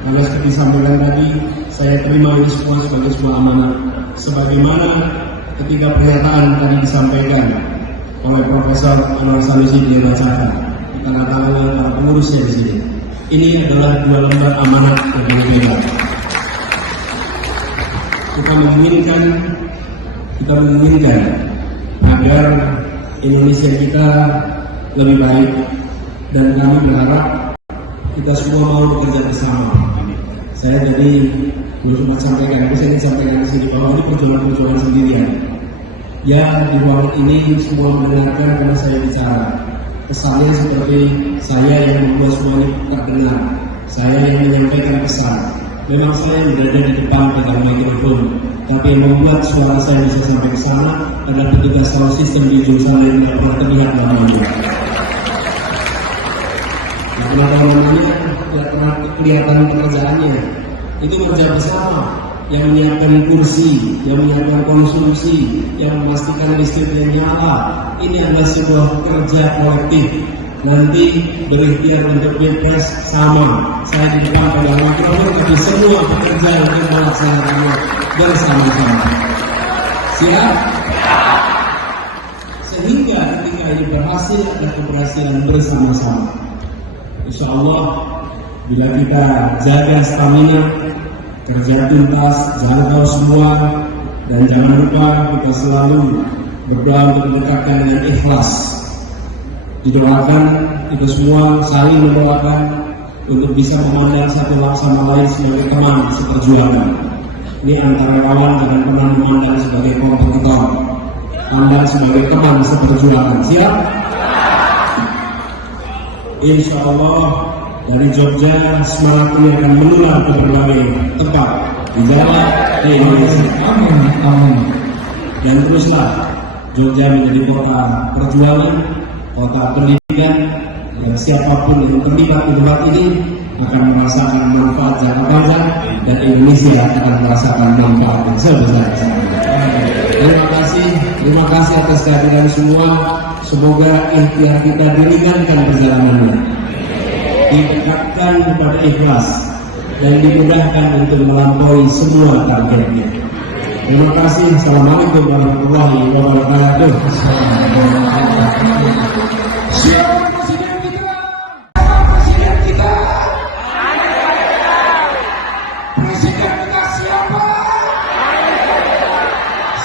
Karena seperti disampaikan tadi, saya terima ini semua sebagai sebuah amanat. Sebagaimana ketika pernyataan tadi disampaikan oleh Profesor Anwar Sanusi di Bacakan, tanda tangan para pengurusnya di sini. Ini adalah 2 lembar amanat yang dipegang. Kita menginginkan agar Indonesia kita lebih baik, dan kami berharap kita semua mau bekerja bersama. Saya jadi belum sempat sampaikan, tapi saya ingin sampaikan di sini bahwa ini perjuangan sendirian. Ya, di ruang ini semua mendengarkan karena saya bicara. Kesannya seperti saya yang membuat semuanya terdengar, saya yang menyampaikan pesan. Memang saya berada di depan pegang mikrofon, tapi yang membuat suara saya bisa sampai ke sana adalah petugas sound system di ujung sana yang tidak pernah terlihat namanya. Nah, namanya tidak pernah kelihatan pekerjaannya. Itu kerja bersama, yang menyiapkan kursi, yang menyiapkan konsumsi, yang memastikan listriknya nyala. Ini adalah sebuah kerja kolektif. Nanti berikhtiar untuk Pilpres sama. Saya di depan pada mikrofon, tapi semua bekerja untuk melaksanakannya. bersama-sama. Siap? Sehingga ketika ini berhasil ada keberhasilan bersama-sama. Insya Allah bila kita jaga stamina, kerja tuntas, jangkau semua, dan jangan lupa kita selalu berdoa untuk mendekatkan dengan ikhlas. Didoakan kita semua saling mendoakan untuk bisa memandang satu sama lain sebagai teman seperjuangan. Ini antara lawan jangan pernah memandang sebagai kompetitor, pandang sebagai teman seperjuangan. Siap? Insya Allah dari Jogja semangat ini akan menular ke berbagai tempat di Jawa, di Indonesia. Amin, amin. Dan teruslah Jogja menjadi kota perjuangan, kota pendidikan, yang siapapun yang terlibat di tempat ini akan merasakan manfaat jangka panjang dan Indonesia akan merasakan manfaat yang sebesar-besarnya. Terima kasih atas kehadiran semua. Semoga ikhtiar kita diringankan perjalanannya, ditingkatkan kepada ikhlas dan dimudahkan untuk melampaui semua targetnya. Terima kasih. Assalamualaikum warahmatullahi wabarakatuh. Siapa presiden kita? Siapa presiden kita? Presiden kita siapa?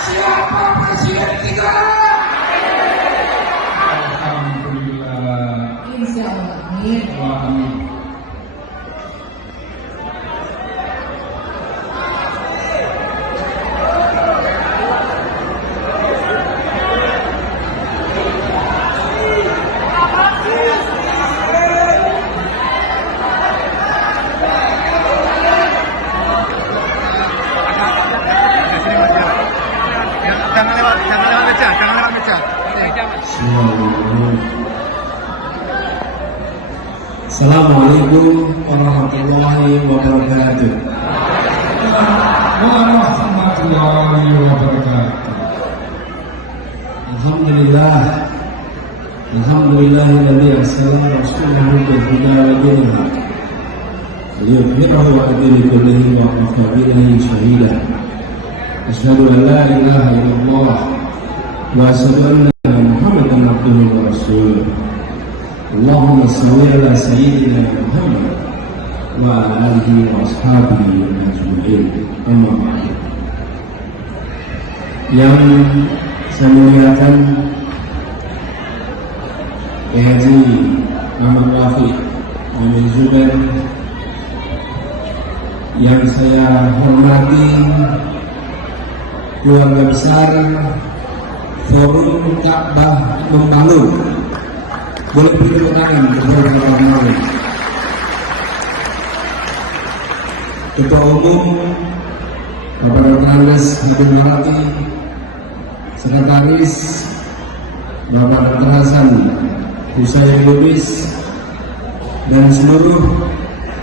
Siapa presiden kita? Alhamdulillah. Insya Allah. Amin. Wa amin. Jangan lewat meja. Assalamualaikum warahmatullahi wabarakatuh. Warahmatullahi wabarakatuh. Alhamdulillahilladzi arsala rasulahu bil huda wa dinil haq liyudhhirahu 'ala dini kullihi wa kafa billahi shahida. Asyhadu an la ilaha illallah wa asyhadu anna Muhammadan abduhu wa rasuluh. Allahumma shalli ala sayyidina Muhammad wa ala alihi wa ashabihi ajma'in. Amma ba'du. Yang saya muliakan Haji Ahmad Rafiq Amin Zubair, yang saya hormati keluarga besar Forum Ka'bah Membangun. Boleh beri tepuk tangan kepada Membangun. Ketua Umum Bapak Dr. Andes Habib Marati, Sekretaris Bapak Dr. Hasan Husain Lubis, dan seluruh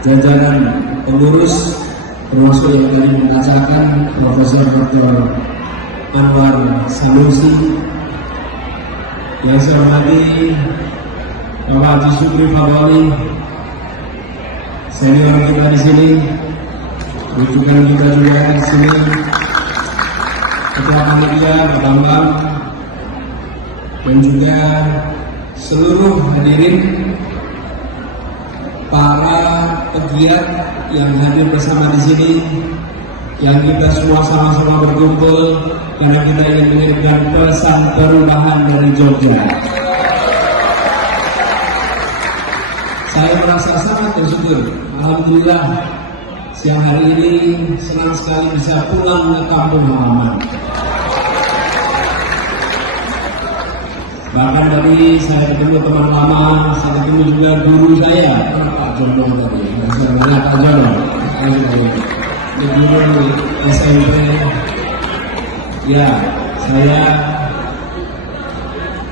jajaran pengurus, termasuk yang tadi mengajarkan Profesor Dr. Anwar Sanusi, yang saya hormati Bapak Haji Syukri Fadoli, senior kita di sini, rujukan kita juga di sini, Ketua Panitia Pak Bambang, dan juga seluruh hadirin, para pegiat yang hadir bersama di sini, yang kita semua sama-sama berkumpul karena kita ingin mengirimkan pesan perubahan dari Jogja. Saya merasa sangat bersyukur. Alhamdulillah, siang hari ini senang sekali bisa pulang ke kampung halaman. Bahkan tadi saya ketemu teman lama, saya ketemu juga guru saya, Pak Jono tadi. Saya bilang Pak Jono, ini guru SMP. Ya, saya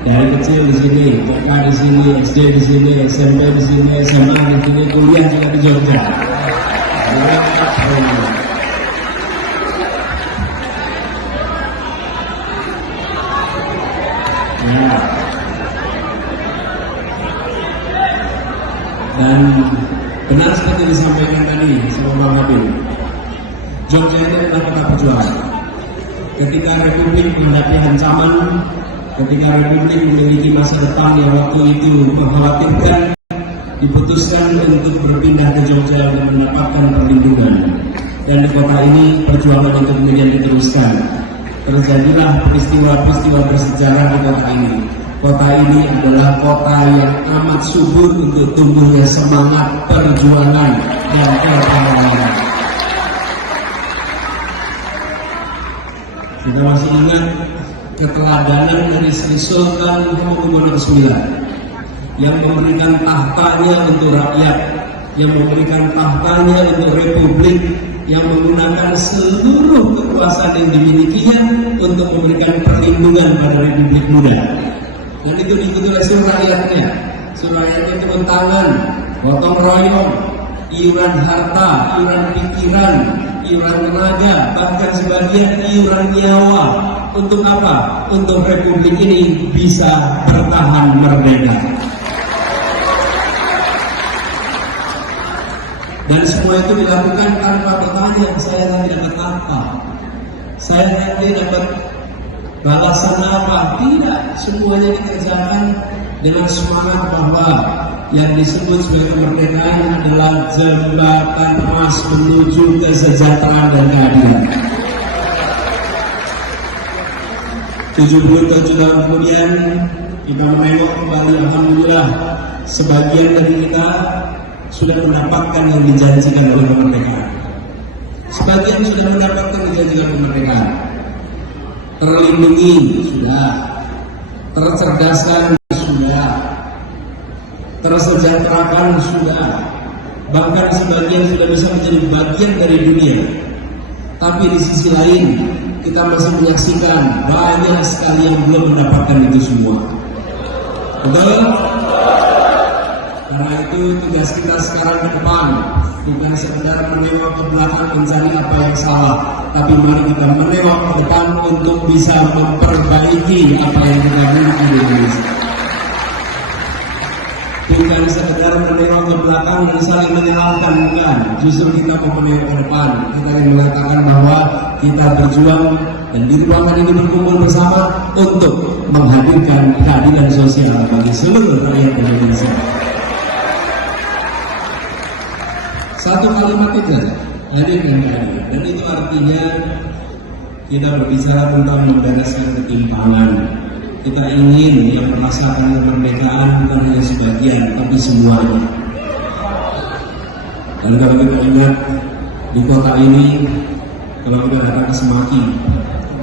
dari kecil di sini, TK di sini, SD di sini, SMP di sini, SMA di sini, kuliah juga di Jogja. Ya. Dan benar seperti disampaikan tadi sama Bang Habib, Jogja itu adalah kota perjuangan. Ketika Republik menghadapi ancaman, ketika Republik memiliki masa depan yang waktu itu mengkhawatirkan, diputuskan untuk berpindah ke Jogja dan mendapatkan perlindungan. Dan di kota ini perjuangan itu kemudian diteruskan. Terjadilah peristiwa-peristiwa bersejarah di kota ini. Kota ini adalah kota yang amat subur untuk tumbuhnya semangat perjuangan dan kepahlawanan. Kita masih ingat keteladanan dari Sri Sultan Hamengkubuwono IX yang memberikan tahtanya untuk rakyat, yang memberikan tahtanya untuk republik, yang menggunakan seluruh kekuasaan yang dimilikinya untuk memberikan perlindungan pada republik muda. Dan itu diikuti oleh seluruh rakyatnya. Seluruh rakyatnya turun tangan, gotong royong, iuran harta, iuran pikiran, iuran tenaga, bahkan sebagian iuran nyawa. Untuk apa? Untuk republik ini bisa bertahan merdeka. Dan semua itu dilakukan tanpa bertanya, saya nanti dapat apa? Saya nanti dapat balasan apa? Tidak, semuanya dikerjakan dengan semangat bahwa yang disebut sebagai kemerdekaan adalah jembatan emas menuju kesejahteraan dan keadilan. 77 tahun kemudian kita menengok kembali, alhamdulillah sebagian dari kita sudah mendapatkan yang dijanjikan oleh kemerdekaan. Sebagian sudah mendapatkan yang dijanjikan kemerdekaan. Terlindungi sudah, tercerdaskan sudah, tersejahterakan sudah, bahkan sebagian sudah bisa menjadi bagian dari dunia. Tapi di sisi lain kita masih menyaksikan banyak sekali yang belum mendapatkan itu semua. Betul? Karena itu tugas kita sekarang ke depan bukan sekedar menengok ke belakang mencari apa yang salah, tapi mari kita menengok ke depan untuk bisa memperbaiki apa yang kita miliki di Indonesia. Bukan sekedar menengok ke belakang dan saling menyalahkan, bukan. Justru kita mau menengok ke depan. Kita ingin mengatakan bahwa kita berjuang dan di ruangan ini berkumpul bersama untuk menghadirkan keadilan sosial bagi seluruh rakyat Indonesia. Satu kalimat itu saja, hadirkan keadilan. Dan itu artinya kita berbicara tentang membereskan ketimpangan. Kita ingin yang merasakan kemerdekaan bukan hanya sebagian, tapi semuanya. Dan kalau kita ingat di kota ini, kalau kita datang ke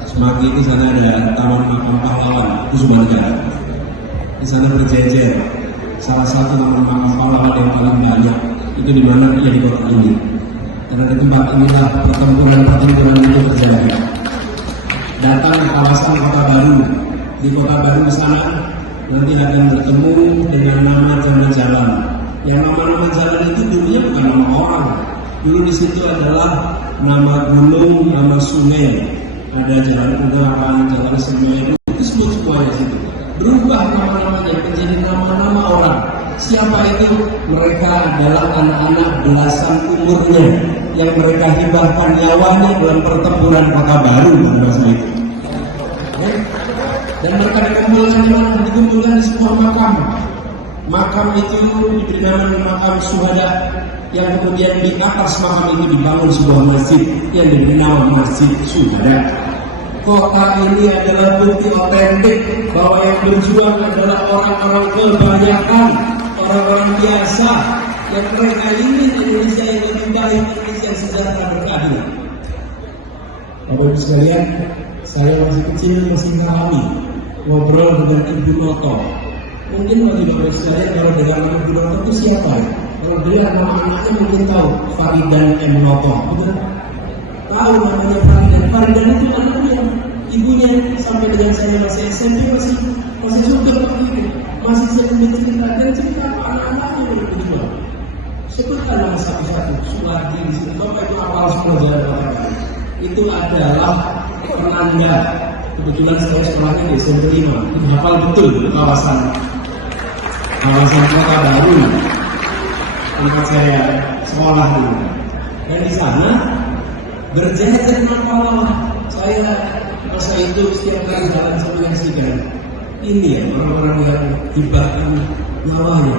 Semaki di sana ada Taman Makam Pahlawan Kusuma Negara. Di sana berjejer salah satu taman makam pahlawan yang paling banyak. Itu di mana? Ya di kota ini. Karena di tempat inilah pertempuran itu terjadi. Datang ke kawasan Kota Baru. Di Kota Baru sana nanti akan bertemu dengan nama jalan-jalan. Yang nama-nama jalan itu dulunya bukan nama orang. Dulu di situ adalah nama gunung, nama sungai. Ada jalan Udapan, jalan Semeru. Itu semuanya situ. Berubah nama-namanya menjadi nama-nama orang. Siapa itu? Mereka adalah anak-anak belasan umurnya yang mereka hibahkan nyawanya dalam pertempuran Kota Baru pada masa itu. Dan mereka dikumpulkan di mana? Dikumpulkan di sebuah makam. Makam itu diberi nama makam Syuhada, yang kemudian di atas makam itu dibangun sebuah masjid yang diberi nama Masjid Syuhada. Kota ini adalah bukti otentik bahwa yang berjuang adalah orang-orang kebanyakan, orang-orang biasa yang mereka ingin Indonesia yang lebih baik, Indonesia yang sejahtera berkeadilan. Bapak Ibu sekalian, saya masih kecil masih mengalami ngobrol dengan Ibu Noto. Mungkin bagi Bapak Ibu sekalian kalau dengar nama Ibu Noto itu siapa? Kalau dengar nama anaknya mungkin tahu, Faridan M. Noto. Betul? Tahu namanya Faridan. Faridan itu anaknya, ibunya sampai dengan saya masih SMP masih suka waktu itu, masih sering bercerita dan cerita anak-anaknya berdua. Sebutkan nama satu-satu. Suwardi di sini. Bapak itu apal semua jalan kota. Itu adalah penanda. Kebetulan saya sekolahnya di SMP 5. Itu hafal betul kawasan Kota Baru. Tempat saya sekolah dulu. Dan di sana berjajar nama saya masa itu setiap kali jalan saya menyaksikan ini ya orang-orang yang dibahkan nyawanya.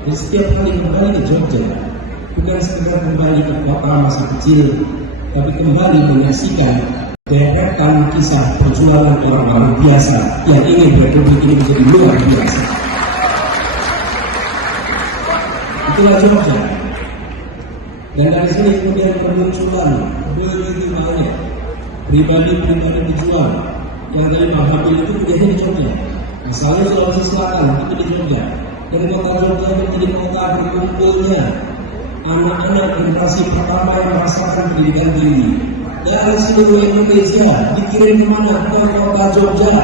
Dan setiap kali kembali ke Jogja bukan sekedar kembali ke kota masa kecil, tapi kembali menyaksikan deretan kisah perjuangan orang-orang biasa yang ingin Republik ini menjadi luar biasa. Itulah Jogja. Dan dari sini kemudian bermunculan begitu banyak pribadi-pribadi pejuang yang dari Mahabil itu menjadi di Jogja. Misalnya Sulawesi Selatan itu di Jogja. Dan kota Jogja menjadi kota berkumpulnya anak-anak generasi pertama yang merasakan pendidikan tinggi dari seluruh Indonesia. Dikirim kemana? Ke kota Jogja.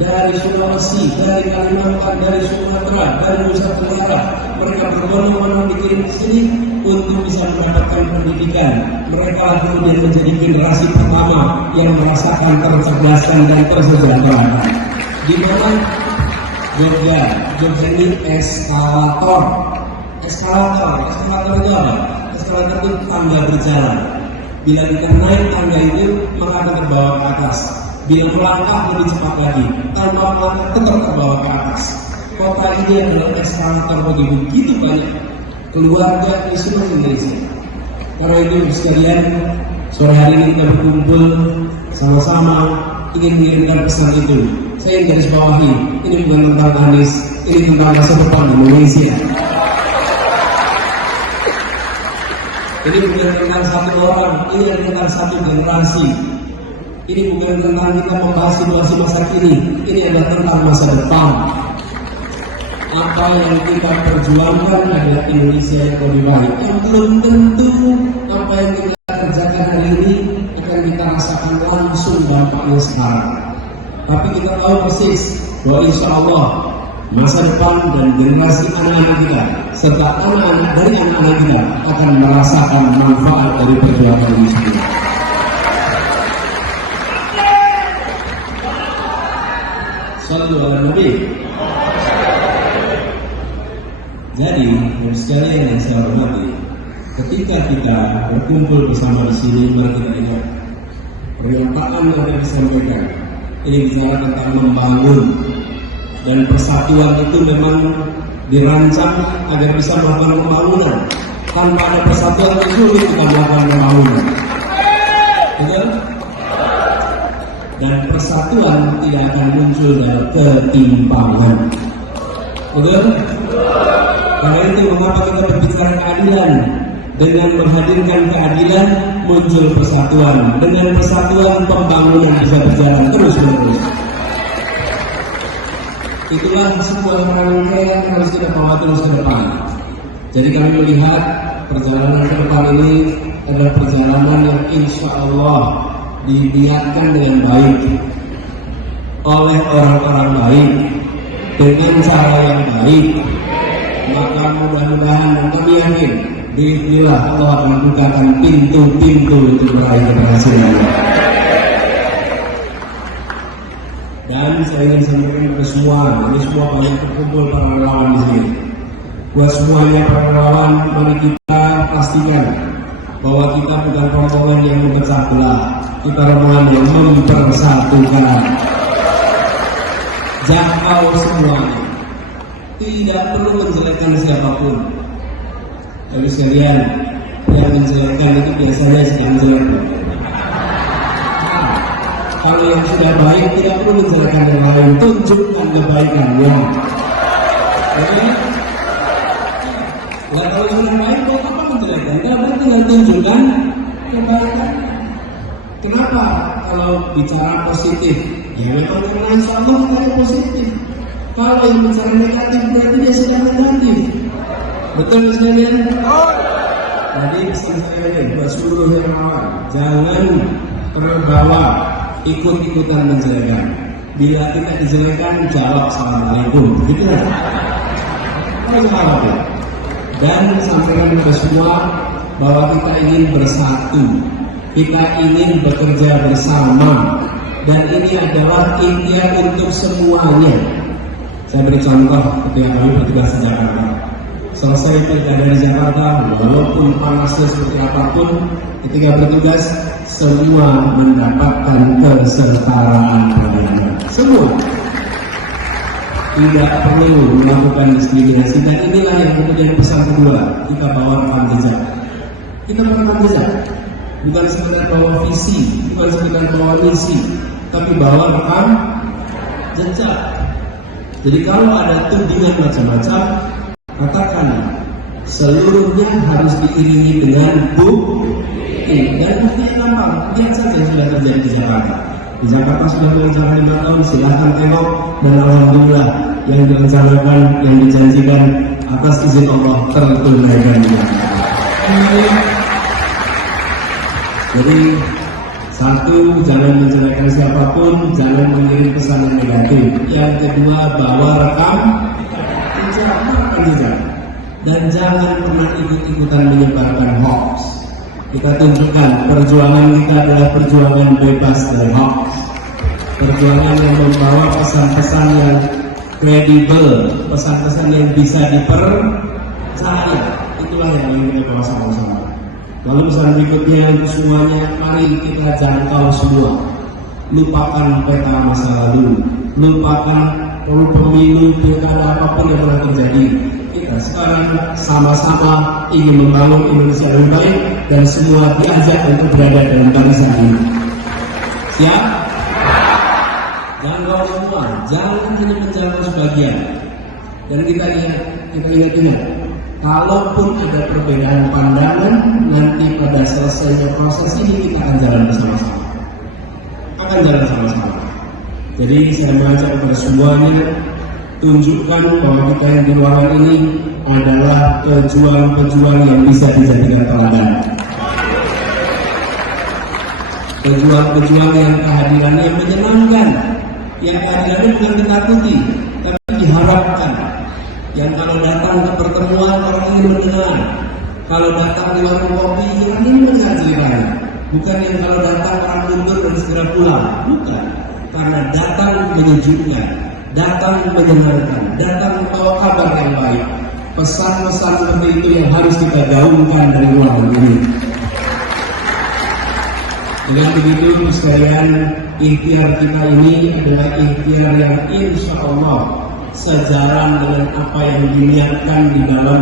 Dari Sulawesi, dari Kalimantan, dari Sumatera, dari Nusa Tenggara, mereka berbondong-bondong dikirim ke sini untuk bisa mendapatkan pendidikan. Mereka kemudian menjadi generasi pertama yang merasakan kecerdasan dan kesejahteraan. Di mana Jogja ini eskalator itu apa? Eskalator itu tangga berjalan. Bila kita naik tangga itu, maka akan terbawa ke atas. Bila melangkah lebih cepat lagi, tanpa melangkah tetap terbawa ke atas. Kota ini adalah eskalator bagi begitu banyak keluarga di seluruh Indonesia. Karena itu sekalian, sore hari ini kita berkumpul sama-sama ingin mengirimkan pesan itu. Saya ingin garis bawahi, ini bukan tentang Anies, ini tentang masa depan Indonesia. Ini bukan tentang satu orang, ini tentang satu generasi. Ini bukan tentang kita membahas situasi masa kini, ini adalah tentang masa depan. Apa yang kita perjuangkan adalah Indonesia yang lebih baik. Yang belum tentu apa yang kita kerjakan hari ini akan kita rasakan langsung dampaknya sekarang. Tapi kita tahu persis bahwa insya Allah masa depan dan generasi anak-anak kita serta anak-anak dari anak-anak kita akan merasakan manfaat dari perjuangan ini semua. Sallu ala Nabi. Jadi, sekalian yang saya hormati, ketika kita berkumpul bersama di sini, mari kita ingat pernyataan yang akan disampaikan. Ini bicara tentang membangun, dan persatuan itu memang dirancang agar bisa melakukan pembangunan. Tanpa ada persatuan itu sulit kita melakukan pembangunan. Betul? Dan persatuan tidak akan muncul dari ketimpangan. Betul? Karena itu mengapa kita berbicara keadilan? Dengan menghadirkan keadilan muncul persatuan. Dengan persatuan pembangunan bisa berjalan terus-menerus. Itulah sebuah rangkaian yang harus kita bawa terus ke depan. Jadi kami melihat perjalanan ke depan ini adalah perjalanan yang insya Allah diniatkan dengan baik oleh orang-orang baik dengan cara yang baik. Maka mudah-mudahan dan kami yakin bismillah Allah akan membukakan pintu-pintu untuk meraih keberhasilan. Dan saya ingin sampaikan kepada semua, ini semua banyak terkumpul para relawan di sini. Buat semuanya para relawan, mari kita pastikan bahwa kita bukan rombongan yang memecah belah, kita rombongan yang mempersatukan. Jangkau semuanya. Tidak perlu menjelekkan siapapun. Tapi sekalian, yang menjelekkan itu biasanya sedang jelek. Kalau yang sudah baik tidak perlu menjelekkan yang lain, tunjukkan kebaikannya. Jadi, kalau yang baik mau apa menjelekkan? Tidak perlu tinggal tunjukkan kebaikan. Kenapa? Kalau bicara positif, ya memang karena insya Allah kita positif. Kalau yang bicara negatif berarti dia sedang negatif. Betul sekalian? Jadi pesan saya ini buat seluruh yang awal, jangan terbawa ikut-ikutan menjelekan. Bila kita dijelekan, jawab assalamualaikum. Begitulah. Dan sampaikan kepada semua bahwa kita ingin bersatu, kita ingin bekerja bersama, dan ini adalah ikhtiar untuk semuanya. Saya beri contoh ketika kami bertugas di Jakarta. selesai pilkada di Jakarta, walaupun panasnya seperti apapun, ketika bertugas semua mendapatkan kesetaraan pelayanan. Semua tidak perlu melakukan diskriminasi, dan inilah yang kemudian pesan kedua, kita bawa rekam jejak. Kita rekam jejak, bukan sekedar bawa visi, bukan sekedar bawa misi, tapi bawa rekam jejak. Jadi kalau ada tudingan macam-macam, katakan seluruhnya harus diiringi dengan bukti, dan buktinya gampang. Lihat saja yang sudah terjadi di Jakarta. Di Jakarta sudah mengerjakan 5 tahun, silahkan tengok, dan alhamdulillah yang direncanakan, yang dijanjikan atas izin Allah tertunaikan juga. Jadi satu, jangan menjelekan siapapun, jangan mengirim pesan yang negatif. Yang kedua, bawa rekam jejak, dan jangan pernah ikut-ikutan menyebarkan hoax. Kita tunjukkan perjuangan kita adalah perjuangan bebas dari hoax, perjuangan yang membawa pesan-pesan yang kredibel, pesan-pesan yang bisa dipercaya. Itulah yang ingin kita bawa sama-sama. Lalu pesan berikutnya untuk semuanya, mari kita jangkau semua. Lupakan peta masa lalu, lupakan pemilu, pilkada, apapun yang pernah terjadi. Kita sekarang sama-sama ingin membangun Indonesia yang baik, dan semua diajak untuk berada dalam barisan ini. Siap? Jangkau semua, jangan hanya menjangkau sebagian. Dan kita ingat, kalaupun ada perbedaan pandangan, nanti pada selesainya proses ini kita akan jalan bersama-sama. Jadi saya mengajak kepada semuanya, tunjukkan bahwa kita yang di luar ini adalah pejuang-pejuang yang bisa dijadikan teladan. Pejuang-pejuang yang kehadirannya menyenangkan, yang kehadirannya bukan ditakuti, tapi diharapkan. Yang kalau datang ke pertemuan orang ingin mendengar, kalau datang di warung kopi orang ingin mendengar ceritanya. Bukan yang kalau datang orang mundur dan segera pulang, bukan. Karena datang menyejukkan, datang menyenangkan, datang membawa kabar yang baik. Pesan-pesan seperti itu yang harus kita gaungkan dari ruangan ini. Dengan begitu sekalian, ikhtiar kita ini adalah ikhtiar yang insya Allah sejalan dengan apa yang diniatkan di dalam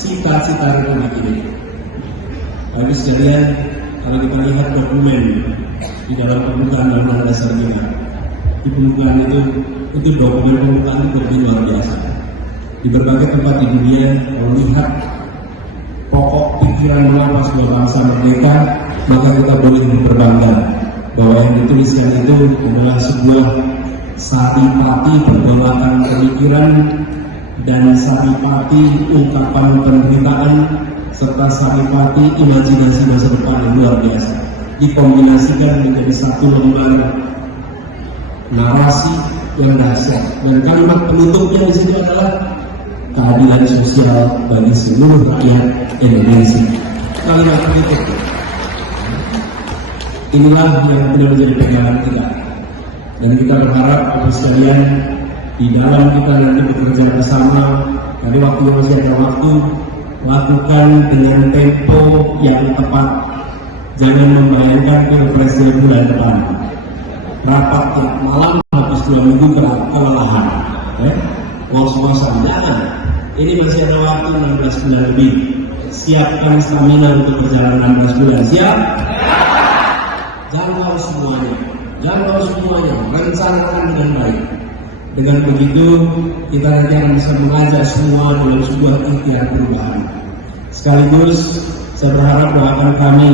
cita-cita Republik ini. Tapi sekalian, kalau kita lihat dokumen di dalam pembukaan Undang-Undang Dasar kita, di pembukaan itu dokumen pembukaan itu lebih luar biasa. Di berbagai tempat di dunia, kalau lihat pokok pikiran mengapa sebuah bangsa merdeka, maka kita boleh berbangga bahwa yang dituliskan itu adalah sebuah saripati pergolakan pemikiran dan saripati ungkapan penderitaan serta saripati imajinasi masa depan yang luar biasa, dikombinasikan menjadi satu lembar narasi yang dahsyat, dan kalimat penutupnya di situ adalah keadilan sosial bagi seluruh rakyat Indonesia. Kalimat penutup inilah yang benar menjadi pegangan kita, dan kita berharap Bapak sekalian di dalam kita nanti bekerja bersama, dari waktu masih ada waktu, lakukan dengan tempo yang tepat. Jangan membayangkan Pilpres bulan depan, rapat tiap malam habis 2 minggu kelelahan, ngos-ngosan. Jangan. Ini masih ada waktu 16 bulan lebih. Siapkan stamina untuk perjalanan 16 bulan. Siap? Jangkau semuanya, rencanakan dengan baik. Dengan begitu kita nanti akan bisa mengajak semua dalam sebuah ikhtiar perubahan. Sekaligus saya berharap doakan kami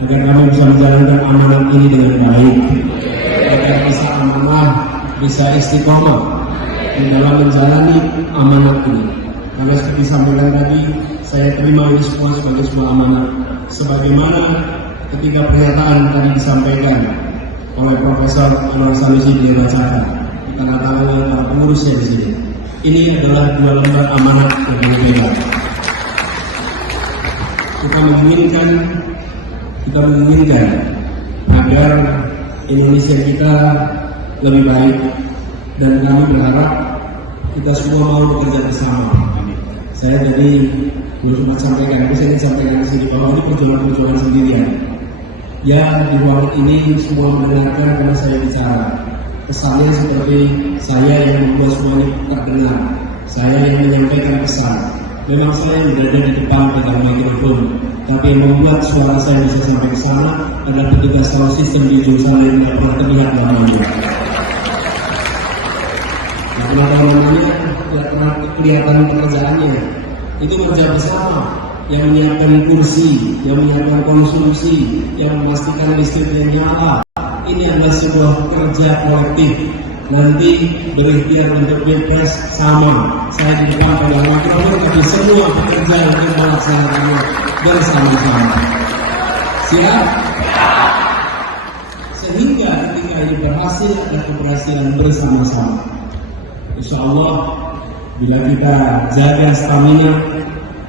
agar kami bisa menjalankan amanat ini dengan baik, agar bisa amanah, bisa istiqomah di dalam menjalani amanat ini. Karena seperti sampaikan tadi, saya terima ini semua sebagai sebuah amanat. Sebagaimana ketika pernyataan tadi disampaikan oleh Profesor Anwar Sanusi dibacakan, tanda tangan para pengurusnya di sini. Ini adalah 2 lembar amanat yang berbeda. Kita menginginkan agar Indonesia kita lebih baik, dan kami berharap kita semua mau bekerja bersama. Saya tadi belum sempat sampaikan, tapi saya ingin sampaikan di sini bahwa ini perjuangan sendirian. Ya, di ruang ini semua mendengarkan karena saya bicara. Kesannya seperti saya yang membuat semuanya tak dengar. Saya yang menyampaikan pesan. Memang saya yang berada di depan pegang mikrofon, tapi yang membuat suara saya bisa sampai ke sana adalah petugas sound system di ujung sana yang tidak pernah terlihat namanya. Karena namanya tidak pernah kelihatan pekerjaannya. Itu kerja bersama yang menyiapkan kursi, yang menyiapkan konsumsi, yang memastikan listriknya nyala. Ini adalah sebuah kerja kolektif. Nanti berikhtiar untuk pilpres sama. Saya di depan pegang mikrofon, tapi semua pekerja untuk melaksanakannya bersama-sama. Siap? Sehingga ketika ini berhasil, ada keberhasilan bersama-sama. Insya Allah, bila kita jaga stamina,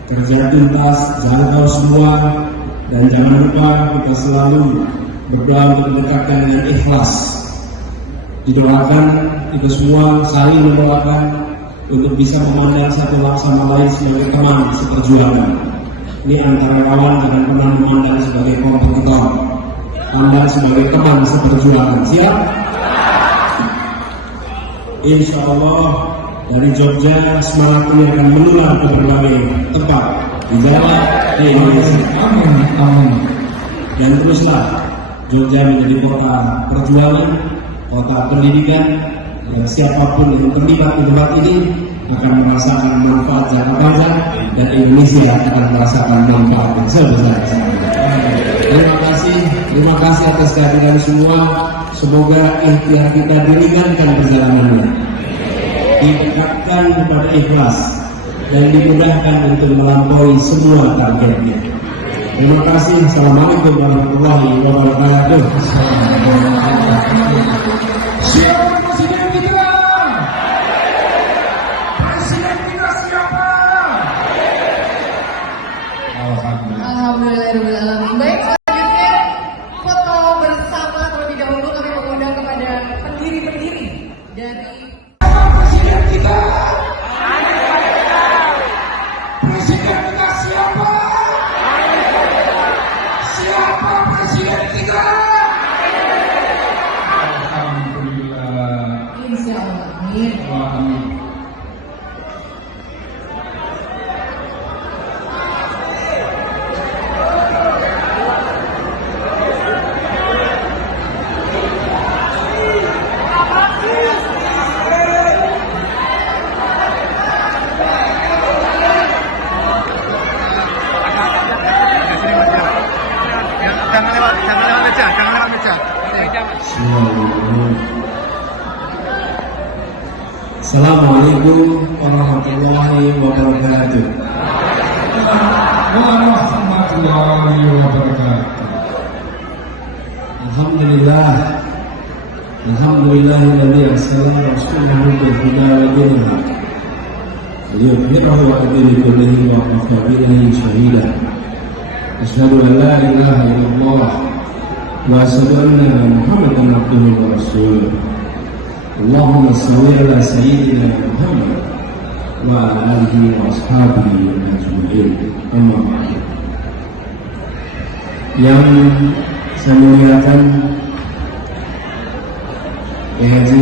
kerja tuntas, jangkau semua, dan jangan lupa kita selalu berdoa untuk mendekatkan dengan ikhlas. Didoakan, kita semua saling mendoakan untuk bisa memandang satu sama lain sebagai teman seperjuangan. Ini antara kawan jangan pernah memandang sebagai kompetitor, pandang sebagai teman seperjuangan. Siap? Insya Allah dari Jogja semangat ini akan menular ke berbagai tempat di Jawa, di Indonesia. Amin, amin. Dan teruslah Jogja menjadi kota perjuangan, kota pendidikan, dan siapapun yang terlibat di tempat ini akan merasakan manfaat jangka panjang dan Indonesia akan merasakan manfaat yang sebesar-besarnya. Terima kasih atas kehadiran semua. Semoga ikhtiar kita diringankan perjalanannya, didekatkan kepada ikhlas, dan dimudahkan untuk melampaui semua targetnya. Terima kasih. Assalamualaikum warahmatullahi wabarakatuh. Siapa presiden kita? Presiden kita siapa? Alhamdulillah. Alhamdulillahirobbilalamin. Baik, selanjutnya foto bersama terlebih dahulu kami mengundang kepada pendiri-pendiri dari Siapa presiden kita? Presiden kita siapa? Siapa presiden kita? Alhamdulillah. Insya Allah. Amin. Amin. Jangan lewat meja, jangan lewat meja. Assalamualaikum warahmatullahi wabarakatuh. Warahmatullahi wabarakatuh. Alhamdulillahilladzi arsala rasulahu bil huda wa dinil haq liyudhhirahu 'ala dini kullihi wa kafa billahi shahida. Asyhadu an la ilaha illallah wa asyhadu anna Muhammadan abduhu wa rasuluh. Allahumma shalli ala sayyidina Muhammad wa ala alihi wa ashabihi ajma'in. Amma ba'du. Yang saya muliakan Haji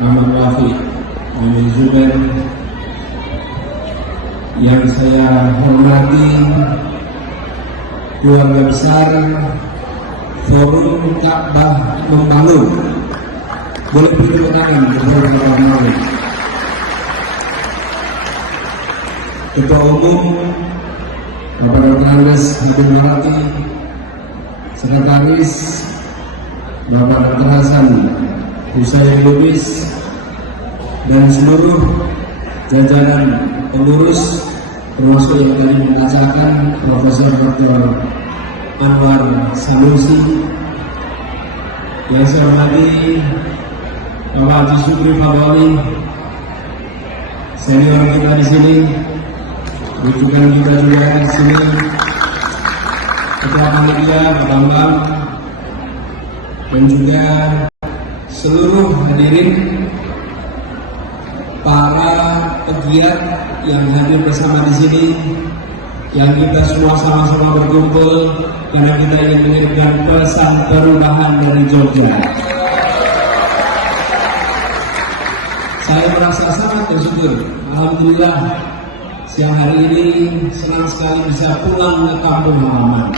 Muhammad Rafiq bin Zubair, yang saya hormati keluarga besar Forum Ka'bah Membangun. Boleh beri tepuk tangan untuk Forum Membangun. Ketua Umum Bapak Dr. Andes Habib Marati, Sekretaris Bapak Dr. Hasan Husain Lubis, dan seluruh jajaran pengurus, termasuk yang tadi mengacarkan Profesor Dr. Anwar Sanusi, yang saya hormati Bapak Haji Syukri Fadoli, senior kita di sini, rujukan kita juga di sini, Ketua Panitia Pak Bambang, dan juga seluruh hadirin, para pegiat yang hadir bersama di sini, yang kita semua sama-sama berkumpul karena kita ingin mengirimkan pesan perubahan dari Jogja. Saya merasa sangat bersyukur, alhamdulillah siang hari ini senang sekali bisa pulang ke kampung halaman.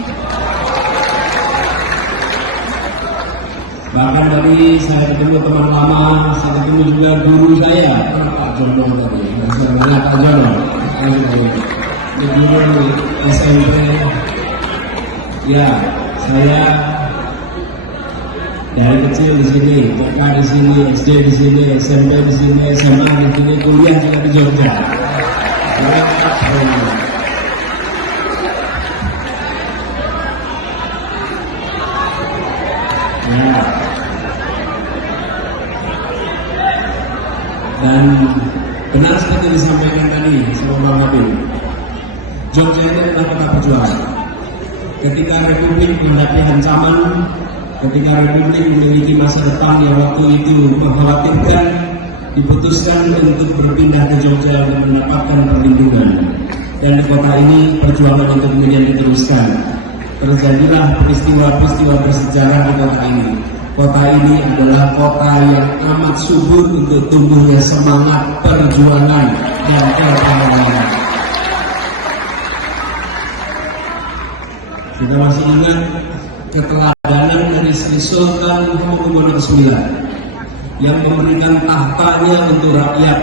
Bahkan tadi saya ketemu teman lama, saya ketemu juga guru saya, Pak Jono tadi. Saya melihat Pak Jono, ini guru SMP. Ya, saya dari kecil di sini, TK di sini, SD di sini, SMP di sini, SMA di sini, kuliah juga di Jogja. Ya. Dan benar seperti disampaikan tadi sama Bang Nabil, Jogja itu adalah kota perjuangan. Ketika Republik menghadapi ancaman, ketika Republik memiliki masa depan yang waktu itu mengkhawatirkan, diputuskan untuk berpindah ke Jogja dan mendapatkan perlindungan. Dan di kota ini perjuangan itu kemudian diteruskan. Terjadilah peristiwa-peristiwa bersejarah di kota ini. Kota ini adalah kota yang amat subur untuk tumbuhnya semangat perjuangan dan perjuangan. Kita masih ingat keteladanan dari Sri Sultan Hamengkubuwono IX yang memberikan tahtanya untuk rakyat,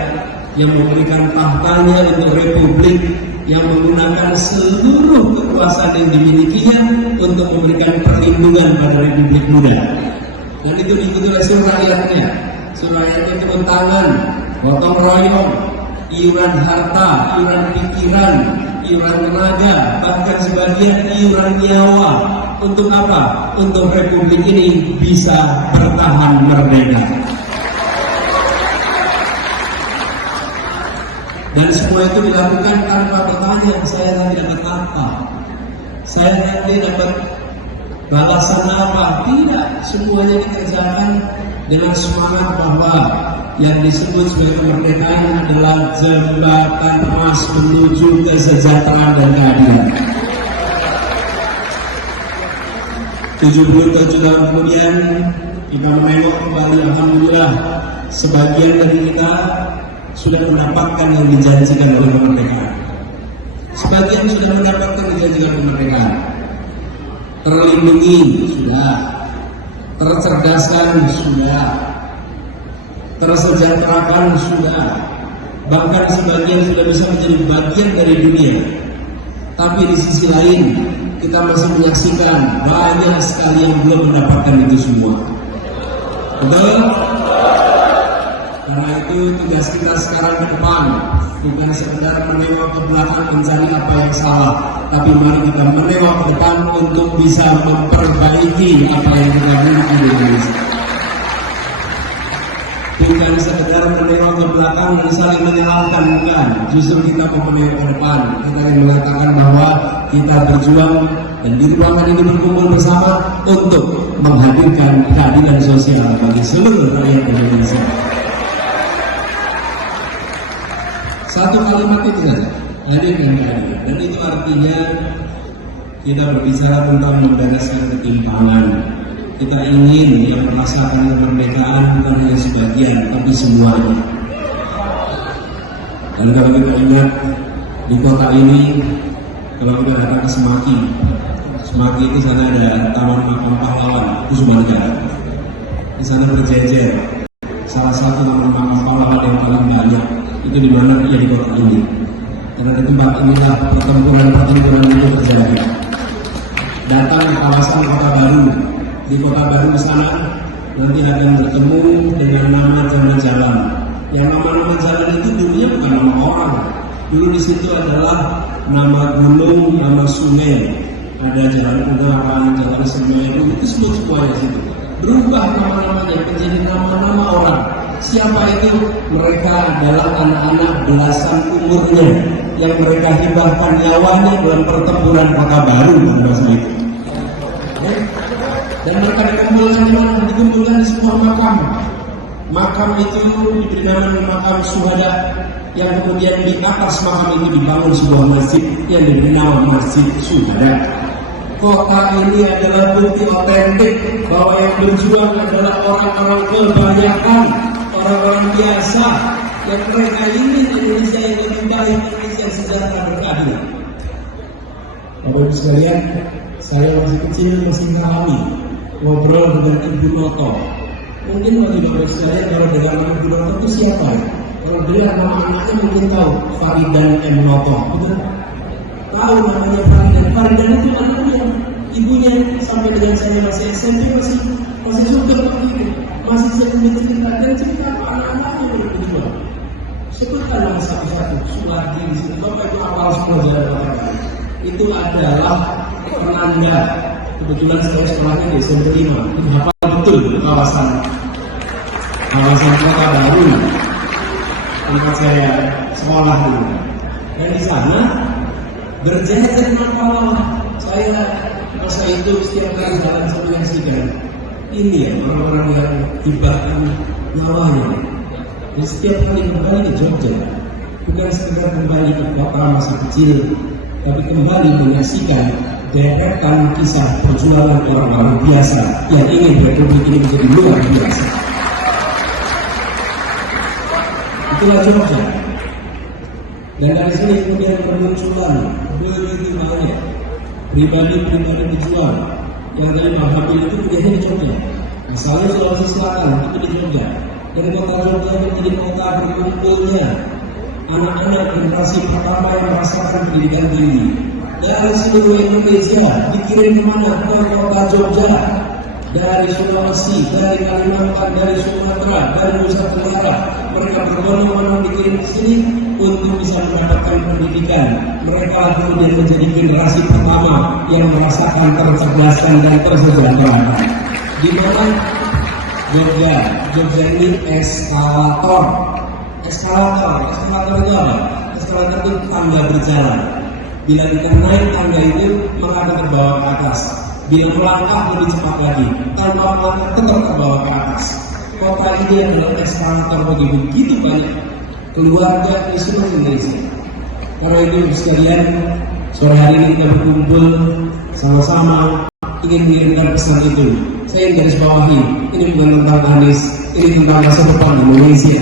yang memberikan tahtanya untuk republik, yang menggunakan seluruh kekuasaan yang dimilikinya untuk memberikan perlindungan pada Republik Muda. Dan itu diikuti oleh seluruh rakyatnya. Seluruh rakyatnya turun tangan, gotong royong, iuran harta, iuran pikiran, iuran tenaga, bahkan sebagian iuran nyawa. Untuk apa? Untuk Republik ini bisa bertahan merdeka. Dan semua itu dilakukan tanpa bertanya, saya tidak dapat apa, saya tidak dapat balasan apa. Tidak, semuanya dikerjakan dengan semangat bahwa yang disebut sebagai kemerdekaan adalah jembatan emas menuju kesejahteraan dan keadilan. 77 tahun kemudian kita menengok kembali, alhamdulillah sebagian dari kita sudah mendapatkan yang dijanjikan oleh kemerdekaan. Sebagian sudah mendapatkan dijanjikan kemerdekaan. Terlindungi sudah, tercerdaskan sudah, tersejahterakan sudah, bahkan sebagian sudah bisa menjadi bagian dari dunia. Tapi di sisi lain kita masih menyaksikan banyak sekali yang belum mendapatkan itu semua. Betul? Karena itu tugas kita sekarang ke depan bukan sekedar menengok ke belakang mencari apa yang salah, tapi mari kita menengok ke depan untuk bisa memperbaiki apa yang kita miliki di Indonesia. Bukan sekedar menengok ke belakang dan saling menyalahkan, bukan. Justru kita mau menengok ke depan. Kita ingin mengatakan bahwa kita berjuang dan di ruangan ini berkumpul bersama untuk menghadirkan keadilan sosial bagi seluruh rakyat Indonesia. Satu kalimat itu saja, hadirkan keadilan. Dan itu artinya kita berbicara tentang membereskan ketimpangan. Kita ingin yang merasakan kemerdekaan bukan hanya sebagian, tapi semuanya. Dan kalau kita ingat di kota ini, kalau kita datang ke Semaki, Semaki itu sana ada Taman Makam Pahlawan, itu semua negara. Di sana berjejer salah satu taman makam pahlawan yang paling banyak. Itu di mana? Iya, di kota ini. Karena di tempat inilah pertempuran itu terjadi. Datang ke kawasan Kota Baru. Di Kota Baru sana nanti akan bertemu dengan nama jalan-jalan. Yang nama-nama jalan itu dulunya bukan nama orang. Dulu di situ adalah nama gunung, nama sungai. Ada jalan Ungaran, jalan Semeru, itu semuanya situ. Berubah nama-namanya menjadi nama-nama orang. Siapa itu? Mereka adalah anak-anak belasan umurnya yang mereka hibahkan nyawanya dalam pertempuran Kota Baru pada masa itu. Dan mereka dikumpulkan di mana? Dikumpulkan di sebuah makam. Makam itu diberi nama makam syuhada, yang kemudian di atas makam itu dibangun sebuah masjid yang diberi nama Masjid Syuhada. Kota ini adalah bukti otentik bahwa yang berjuang adalah orang-orang kebanyakan, orang-orang biasa, yang mereka ingin Indonesia yang lebih baik, Indonesia yang sejahtera berkeadilan. Bapak Ibu sekalian, saya masih kecil masih mengalami ngobrol dengan Ibu Noto. Mungkin bagi Bapak sekalian kalau dengar nama Ibu Noto itu siapa? Kalau dengar nama anaknya mungkin tahu, Faridan M. Noto, betul? Tahu namanya Faridan. Faridan itu anaknya, ibunya sampai dengan saya masih SMP masih suka waktu itu, masih cerita dan cerita anak-anaknya berjuang. Sebutkan nama satu-satu, Suwardi di sini. Bapak itu apal semua jalan Bapak. Itu adalah penanda. Kebetulan saya sekolahnya di SMP 5. Itu hafal betul kawasan Kota Baru tempat saya sekolah dulu. Dan di sana berjejer nama saya masa itu setiap kali jalan saya menyaksikan ini ya orang-orang yang dibakar nyawanya. Dan setiap kali kembali ke Jogja bukan sekedar kembali ke kota masa kecil, tapi kembali menyaksikan deretan kisah perjuangan orang-orang biasa yang ingin Republik ini menjadi luar biasa. Itulah Jogja. Dan dari sini kemudian bermunculan begitu banyak pribadi-pribadi pejuang yang dari Mahabil itu kuliahnya di Jogja. Misalnya Sulawesi Selatan itu di Jogja. Dan kota Jogja menjadi kota berkumpulnya anak-anak generasi pertama yang merasakan pendidikan tinggi. Dari seluruh Indonesia dikirim kemana? Ke kota Jogja. Dari Sulawesi, dari Kalimantan, dari Sumatera, dari Nusa Tenggara, mereka berbondong-bondong dikirim ke sini untuk bisa mendapatkan pendidikan. Mereka kemudian menjadi generasi pertama yang merasakan tercerdaskan dan tersejahterakan. Di mana Jogja ini eskalator itu apa? Eskalator itu tangga berjalan. Bila kita naik tangga itu maka akan terbawa ke atas. Bila melangkah lebih cepat lagi, tanpa melangkah tetap terbawa ke atas. Kota ini adalah eskalator bagi begitu banyak keluarga di seluruh Indonesia. Karena itu sekalian, sore hari ini kita berkumpul sama-sama ingin mengirimkan pesan itu. Saya ingin garis bawahi, ini bukan tentang Anies, ini tentang masa depan Indonesia.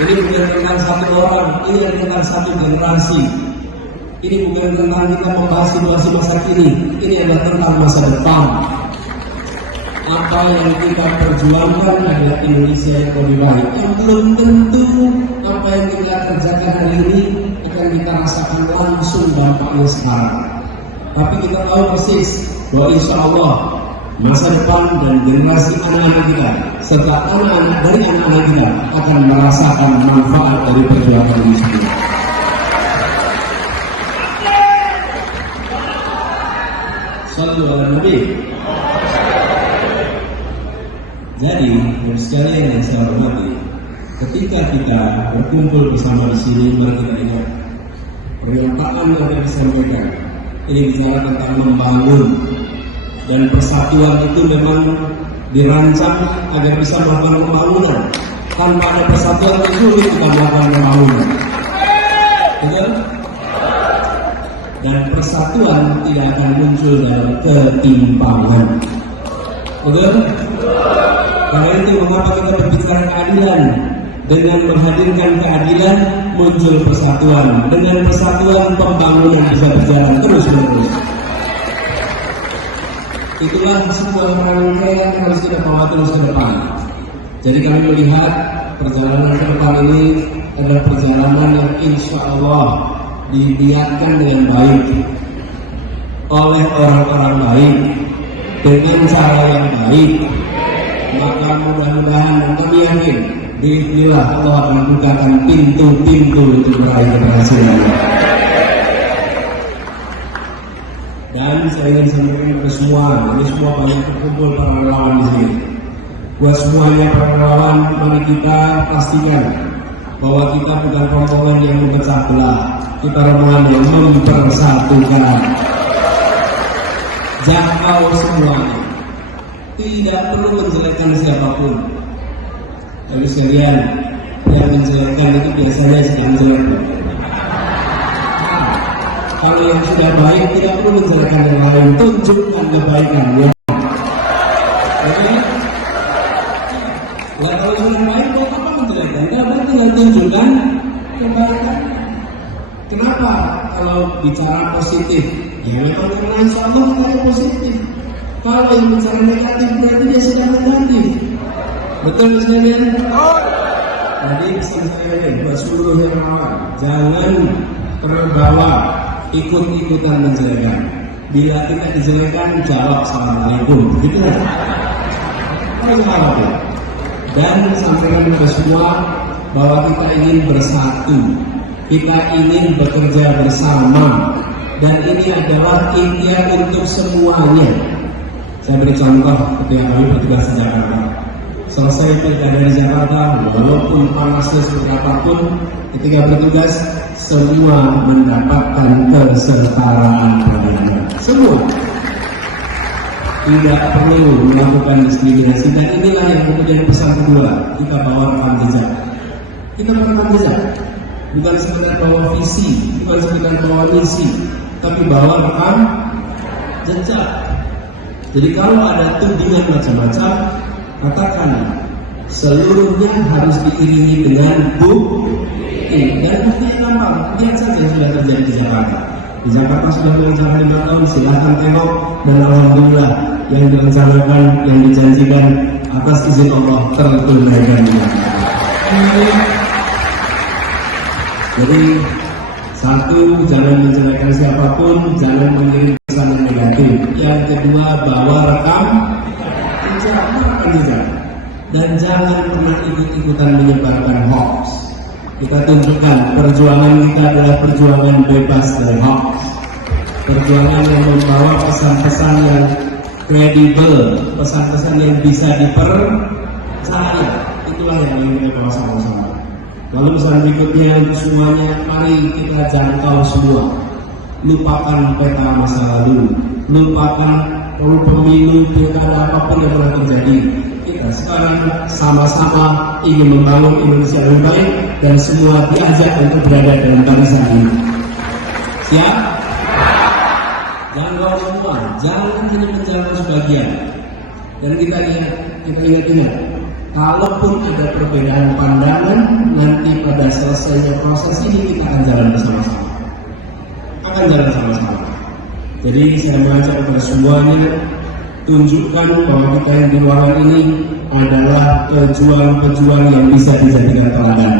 Ini bukan tentang satu orang, ini tentang satu generasi. Ini bukan tentang kita membahas situasi masa kini, ini adalah tentang masa depan. Apa yang kita perjuangkan adalah Indonesia yang lebih baik. Yang belum tentu apa yang kita kerjakan hari ini akan kita rasakan langsung dampaknya sekarang. Tapi kita tahu persis bahwa insya Allah masa depan dan generasi anak-anak kita serta anak-anak dari anak-anak kita akan merasakan manfaat dari perjuangan ini semua. Sallu ala Nabi. Jadi, sekalian yang saya hormati, ketika kita berkumpul bersama di sini, mari kita ingat pernyataan yang kita sampaikan. Ini bicara tentang membangun, dan persatuan itu memang dirancang agar bisa melakukan pembangunan. Tanpa ada persatuan itu sulit kita melakukan pembangunan. Betul? Dan persatuan tidak akan muncul dalam ketimpangan. Betul? Karena itu mengapa kita berbicara keadilan? Dengan menghadirkan keadilan muncul persatuan. Dengan persatuan pembangunan bisa berjalan terus-menerus. Itulah sebuah rangkaian yang harus kita bawa terus ke depan. Jadi kami melihat perjalanan ke depan ini adalah perjalanan yang insya Allah diniatkan dengan baik oleh orang-orang baik dengan cara yang baik. Maka mudah-mudahan dan kami yakin bismillah Allah akan membukakan pintu-pintu untuk meraih keberhasilan. Dan saya ingin sampaikan kepada semua, ini semua banyak terkumpul para relawan di sini. Buat semuanya para relawan, mari kita pastikan bahwa kita bukan rombongan yang memecah belah, kita rombongan yang mempersatukan. Jangkau semuanya. tidak perlu menjelekkan siapapun. Tapi sekalian, yang menjelekkan itu biasanya sedang jelek. Kalau yang sudah baik tidak perlu menjelekkan yang lain, tunjukkan kebaikannya. Jadi, kalau sudah baik, kok apa menjelekkan? Tidak tinggal tunjukkan kebaikan. Kenapa? Kalau bicara positif, ya memang karena insya Allah kita positif. Kalau yang bicara negatif berarti dia sedang negatif. Betul sekalian? Jadi pesan saya ini buat seluruh yang awam, jangan terbawa ikut-ikutan menjelekan. Bila kita dijelekan, jawab assalamualaikum. Gitu lah. Dan sampaikan kepada semua bahwa kita ingin bersatu, kita ingin bekerja bersama, dan ini adalah ikhtiar untuk semuanya. Saya beri contoh ketika kami bertugas di Jakarta. Selesai pilkada di Jakarta, walaupun panasnya seperti apapun, ketika bertugas semua mendapatkan kesetaraan pelayanan. Semua tidak perlu melakukan diskriminasi, dan inilah yang kemudian pesan kedua, kita bawa rekam jejak. Kita rekam jejak, bukan sekedar bawa visi, bukan sekedar bawa misi, tapi bawa rekam jejak. Jadi kalau ada tudingan macam-macam, katakan seluruhnya harus diiringi dengan bukti, dan bukti gampang. Lihat saja yang sudah terjadi di Jakarta. Di Jakarta sudah mengerjakan 5 tahun, silahkan tengok, dan alhamdulillah yang direncanakan, yang dijanjikan atas izin Allah tertunaikan. Jadi satu, jangan menjelekkan siapapun, jangan mengirim pesan yang negatif. Yang kedua, bawa rekam jejak, dan jangan pernah ikut-ikutan menyebarkan hoax. Kita tunjukkan perjuangan kita adalah perjuangan bebas dari hoax, perjuangan yang membawa pesan-pesan yang kredibel, pesan-pesan yang bisa dipercaya. Itulah yang ingin kita bawa sama-sama. Lalu pesan berikutnya untuk semuanya, mari kita jangkau semua. Lupakan peta masa lalu, lupakan pemilu, pilkada, apapun yang pernah terjadi. Kita sekarang sama-sama ingin membangun Indonesia yang baik, dan semua diajak untuk berada dalam barisan ini. Siap? Jangkau semua, jangan hanya menjangkau sebagian. Dan kita ingat, kalaupun ada perbedaan pandangan, nanti pada selesainya proses ini kita akan jalan bersama-sama. Jadi saya mengajak kepada semuanya, tunjukkan bahwa kita yang di ruangan ini adalah pejuang-pejuang yang bisa dijadikan teladan.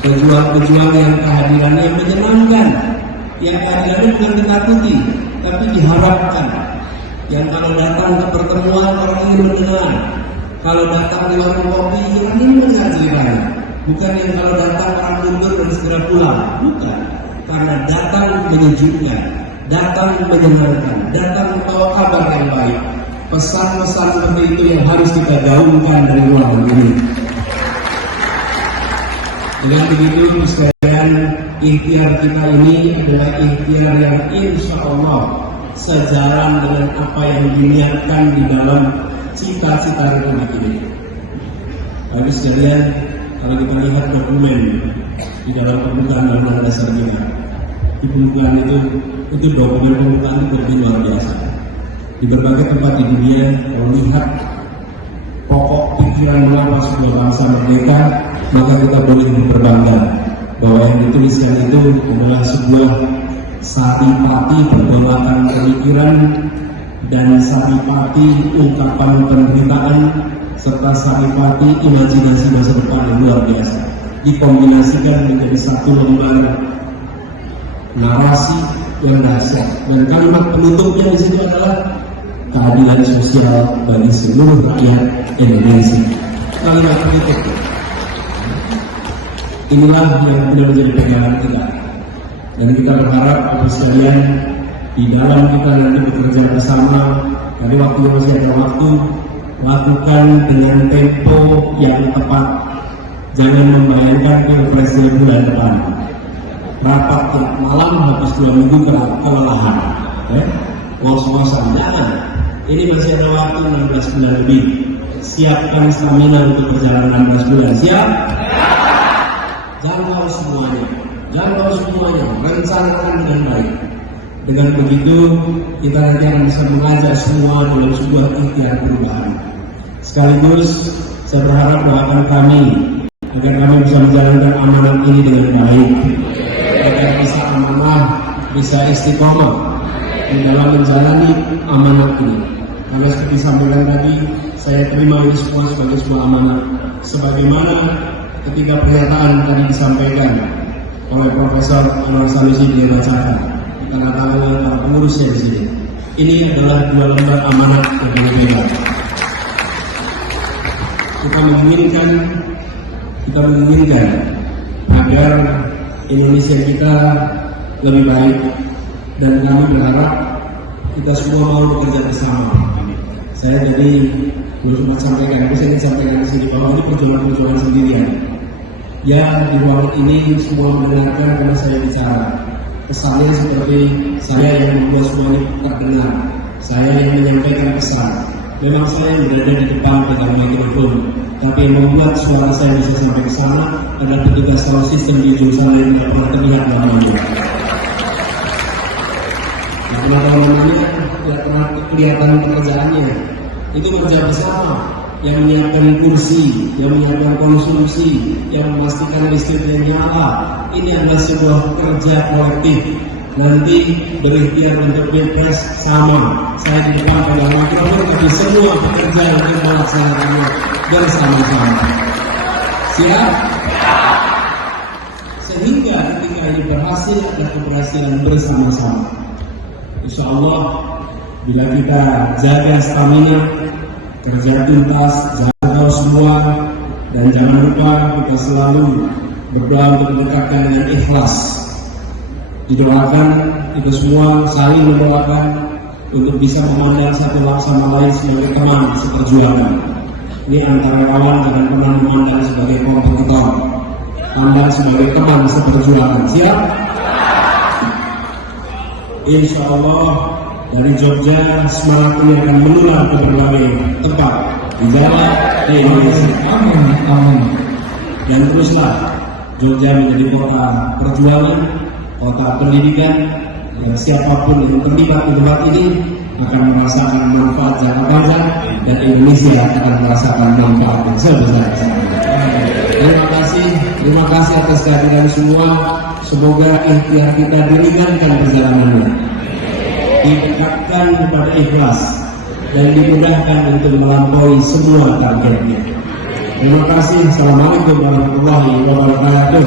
Pejuang-pejuang yang kehadirannya menyenangkan, yang kehadirannya bukan ditakuti, tapi diharapkan. Yang kalau datang ke pertemuan orang ingin mendengar, kalau datang di warung kopi orang ingin mendengar ceritanya. Bukan yang kalau datang orang mundur dan segera pulang, bukan. Karena datang menyejukkan, datang menyenangkan, datang membawa kabar yang baik. Pesan-pesan seperti itu yang harus kita gaungkan dari ruangan ini. Dengan begitu, sekalian, ikhtiar kita ini adalah ikhtiar yang insya Allah sejalan dengan apa yang diniatkan di dalam cita-cita Republik ini. Baik sekalian, kalau kita lihat dokumen di dalam pembukaan Undang-Undang Dasar kita, di pembukaan itu dokumen pembukaan itu lebih luar biasa. Di berbagai tempat di dunia, kalau lihat pokok pikiran mengapa sebuah bangsa merdeka, maka kita boleh berbangga bahwa yang dituliskan itu adalah sebuah saripati pergolakan pemikiran dan saripati ungkapan penderitaan serta saripati imajinasi masa depan yang luar biasa, dikombinasikan menjadi satu lembar narasi yang dahsyat, dan kalimat penutupnya di situ adalah keadilan sosial bagi seluruh rakyat Indonesia. Kalimat penutup inilah yang benar menjadi pegangan kita, dan kita berharap Bapak sekalian di dalam kita nanti bekerja bersama. Tadi waktu masih ada waktu, lakukan dengan tempo yang tepat. Jangan membayangkan pilpres bulan depan, rapat tiap malam habis 2 minggu kelelahan. ngos-ngosan, jangan. Ini masih ada waktu 16 bulan lebih. Siapkan stamina untuk perjalanan 16 bulan. Siap? Jangkau semuanya, rencanakan dengan baik. Dengan begitu kita nanti akan bisa mengajak semua dalam sebuah ikhtiar perubahan. Sekaligus saya berharap doakan kami agar kami bisa menjalankan amanat ini dengan baik, agar bisa amanah, bisa istiqomah di dalam menjalani amanat ini. Karena seperti disampaikan tadi, saya terima ini semua sebagai sebuah amanat. Sebagaimana ketika pernyataan tadi disampaikan oleh Profesor Anwar Sanusi dibacakan, tanda tangan para pengurusnya di sini. Ini adalah 2 lembar amanat yang dipegang. Kita menginginkan agar Indonesia kita lebih baik, dan kami berharap kita semua mau bekerja bersama. Saya jadi belum sempat sampaikan, saya ingin sampaikan di sini bahwa ini perjuangan sendirian. Ya, di ruangan ini semua mendengarkan karena saya bicara. Kesannya seperti saya yang membuat semua ini terdengar, saya yang menyampaikan pesan. Memang saya berada di depan pegang mikrofon, tapi yang membuat suara saya bisa sampai ke sana adalah petugas sound system di ujung sana yang tidak pernah terlihat namanya. Nah, kenapa namanya tidak pernah kelihatan pekerjaannya? Itu kerja bersama, yang menyiapkan kursi, yang menyiapkan konsumsi, yang memastikan listriknya nyala. Ini adalah sebuah kerja kolektif. Nanti berikhtiar untuk pilpres sama, saya di depan pegang mikrofon, tapi semua bekerja untuk melaksanakannya bersama-sama. Siap? Sehingga ketika ini berhasil, ada keberhasilan bersama-sama. Insya Allah, bila kita jaga stamina, kerja tuntas, jaga semua, dan jangan lupa kita selalu berdoa untuk mendekatkan dengan ikhlas. Didoakan, kita semua saling mendoakan untuk bisa memandang satu sama lain sebagai teman seperjuangan. Ini antara lawan dengan teman memandang sebagai kompetitor, pandang sebagai teman seperjuangan. Siap? Insya Allah dari Jogja semangat ini akan menular ke berbagai tempat di dalam di Indonesia. Amin, amin. Dan teruslah Jogja menjadi kota perjuangan, kota pendidikan, dan siapapun yang terlibat di tempat ini akan merasakan manfaat jangka panjang, dan Indonesia akan merasakan manfaat yang sebesar-besarnya. Terima kasih atas kehadiran semua. Semoga ikhtiar kita diringankan perjalanannya, diingatkan kepada ikhlas, dan dimudahkan untuk melampaui semua targetnya. Terima kasih. Assalamualaikum warahmatullahi wabarakatuh.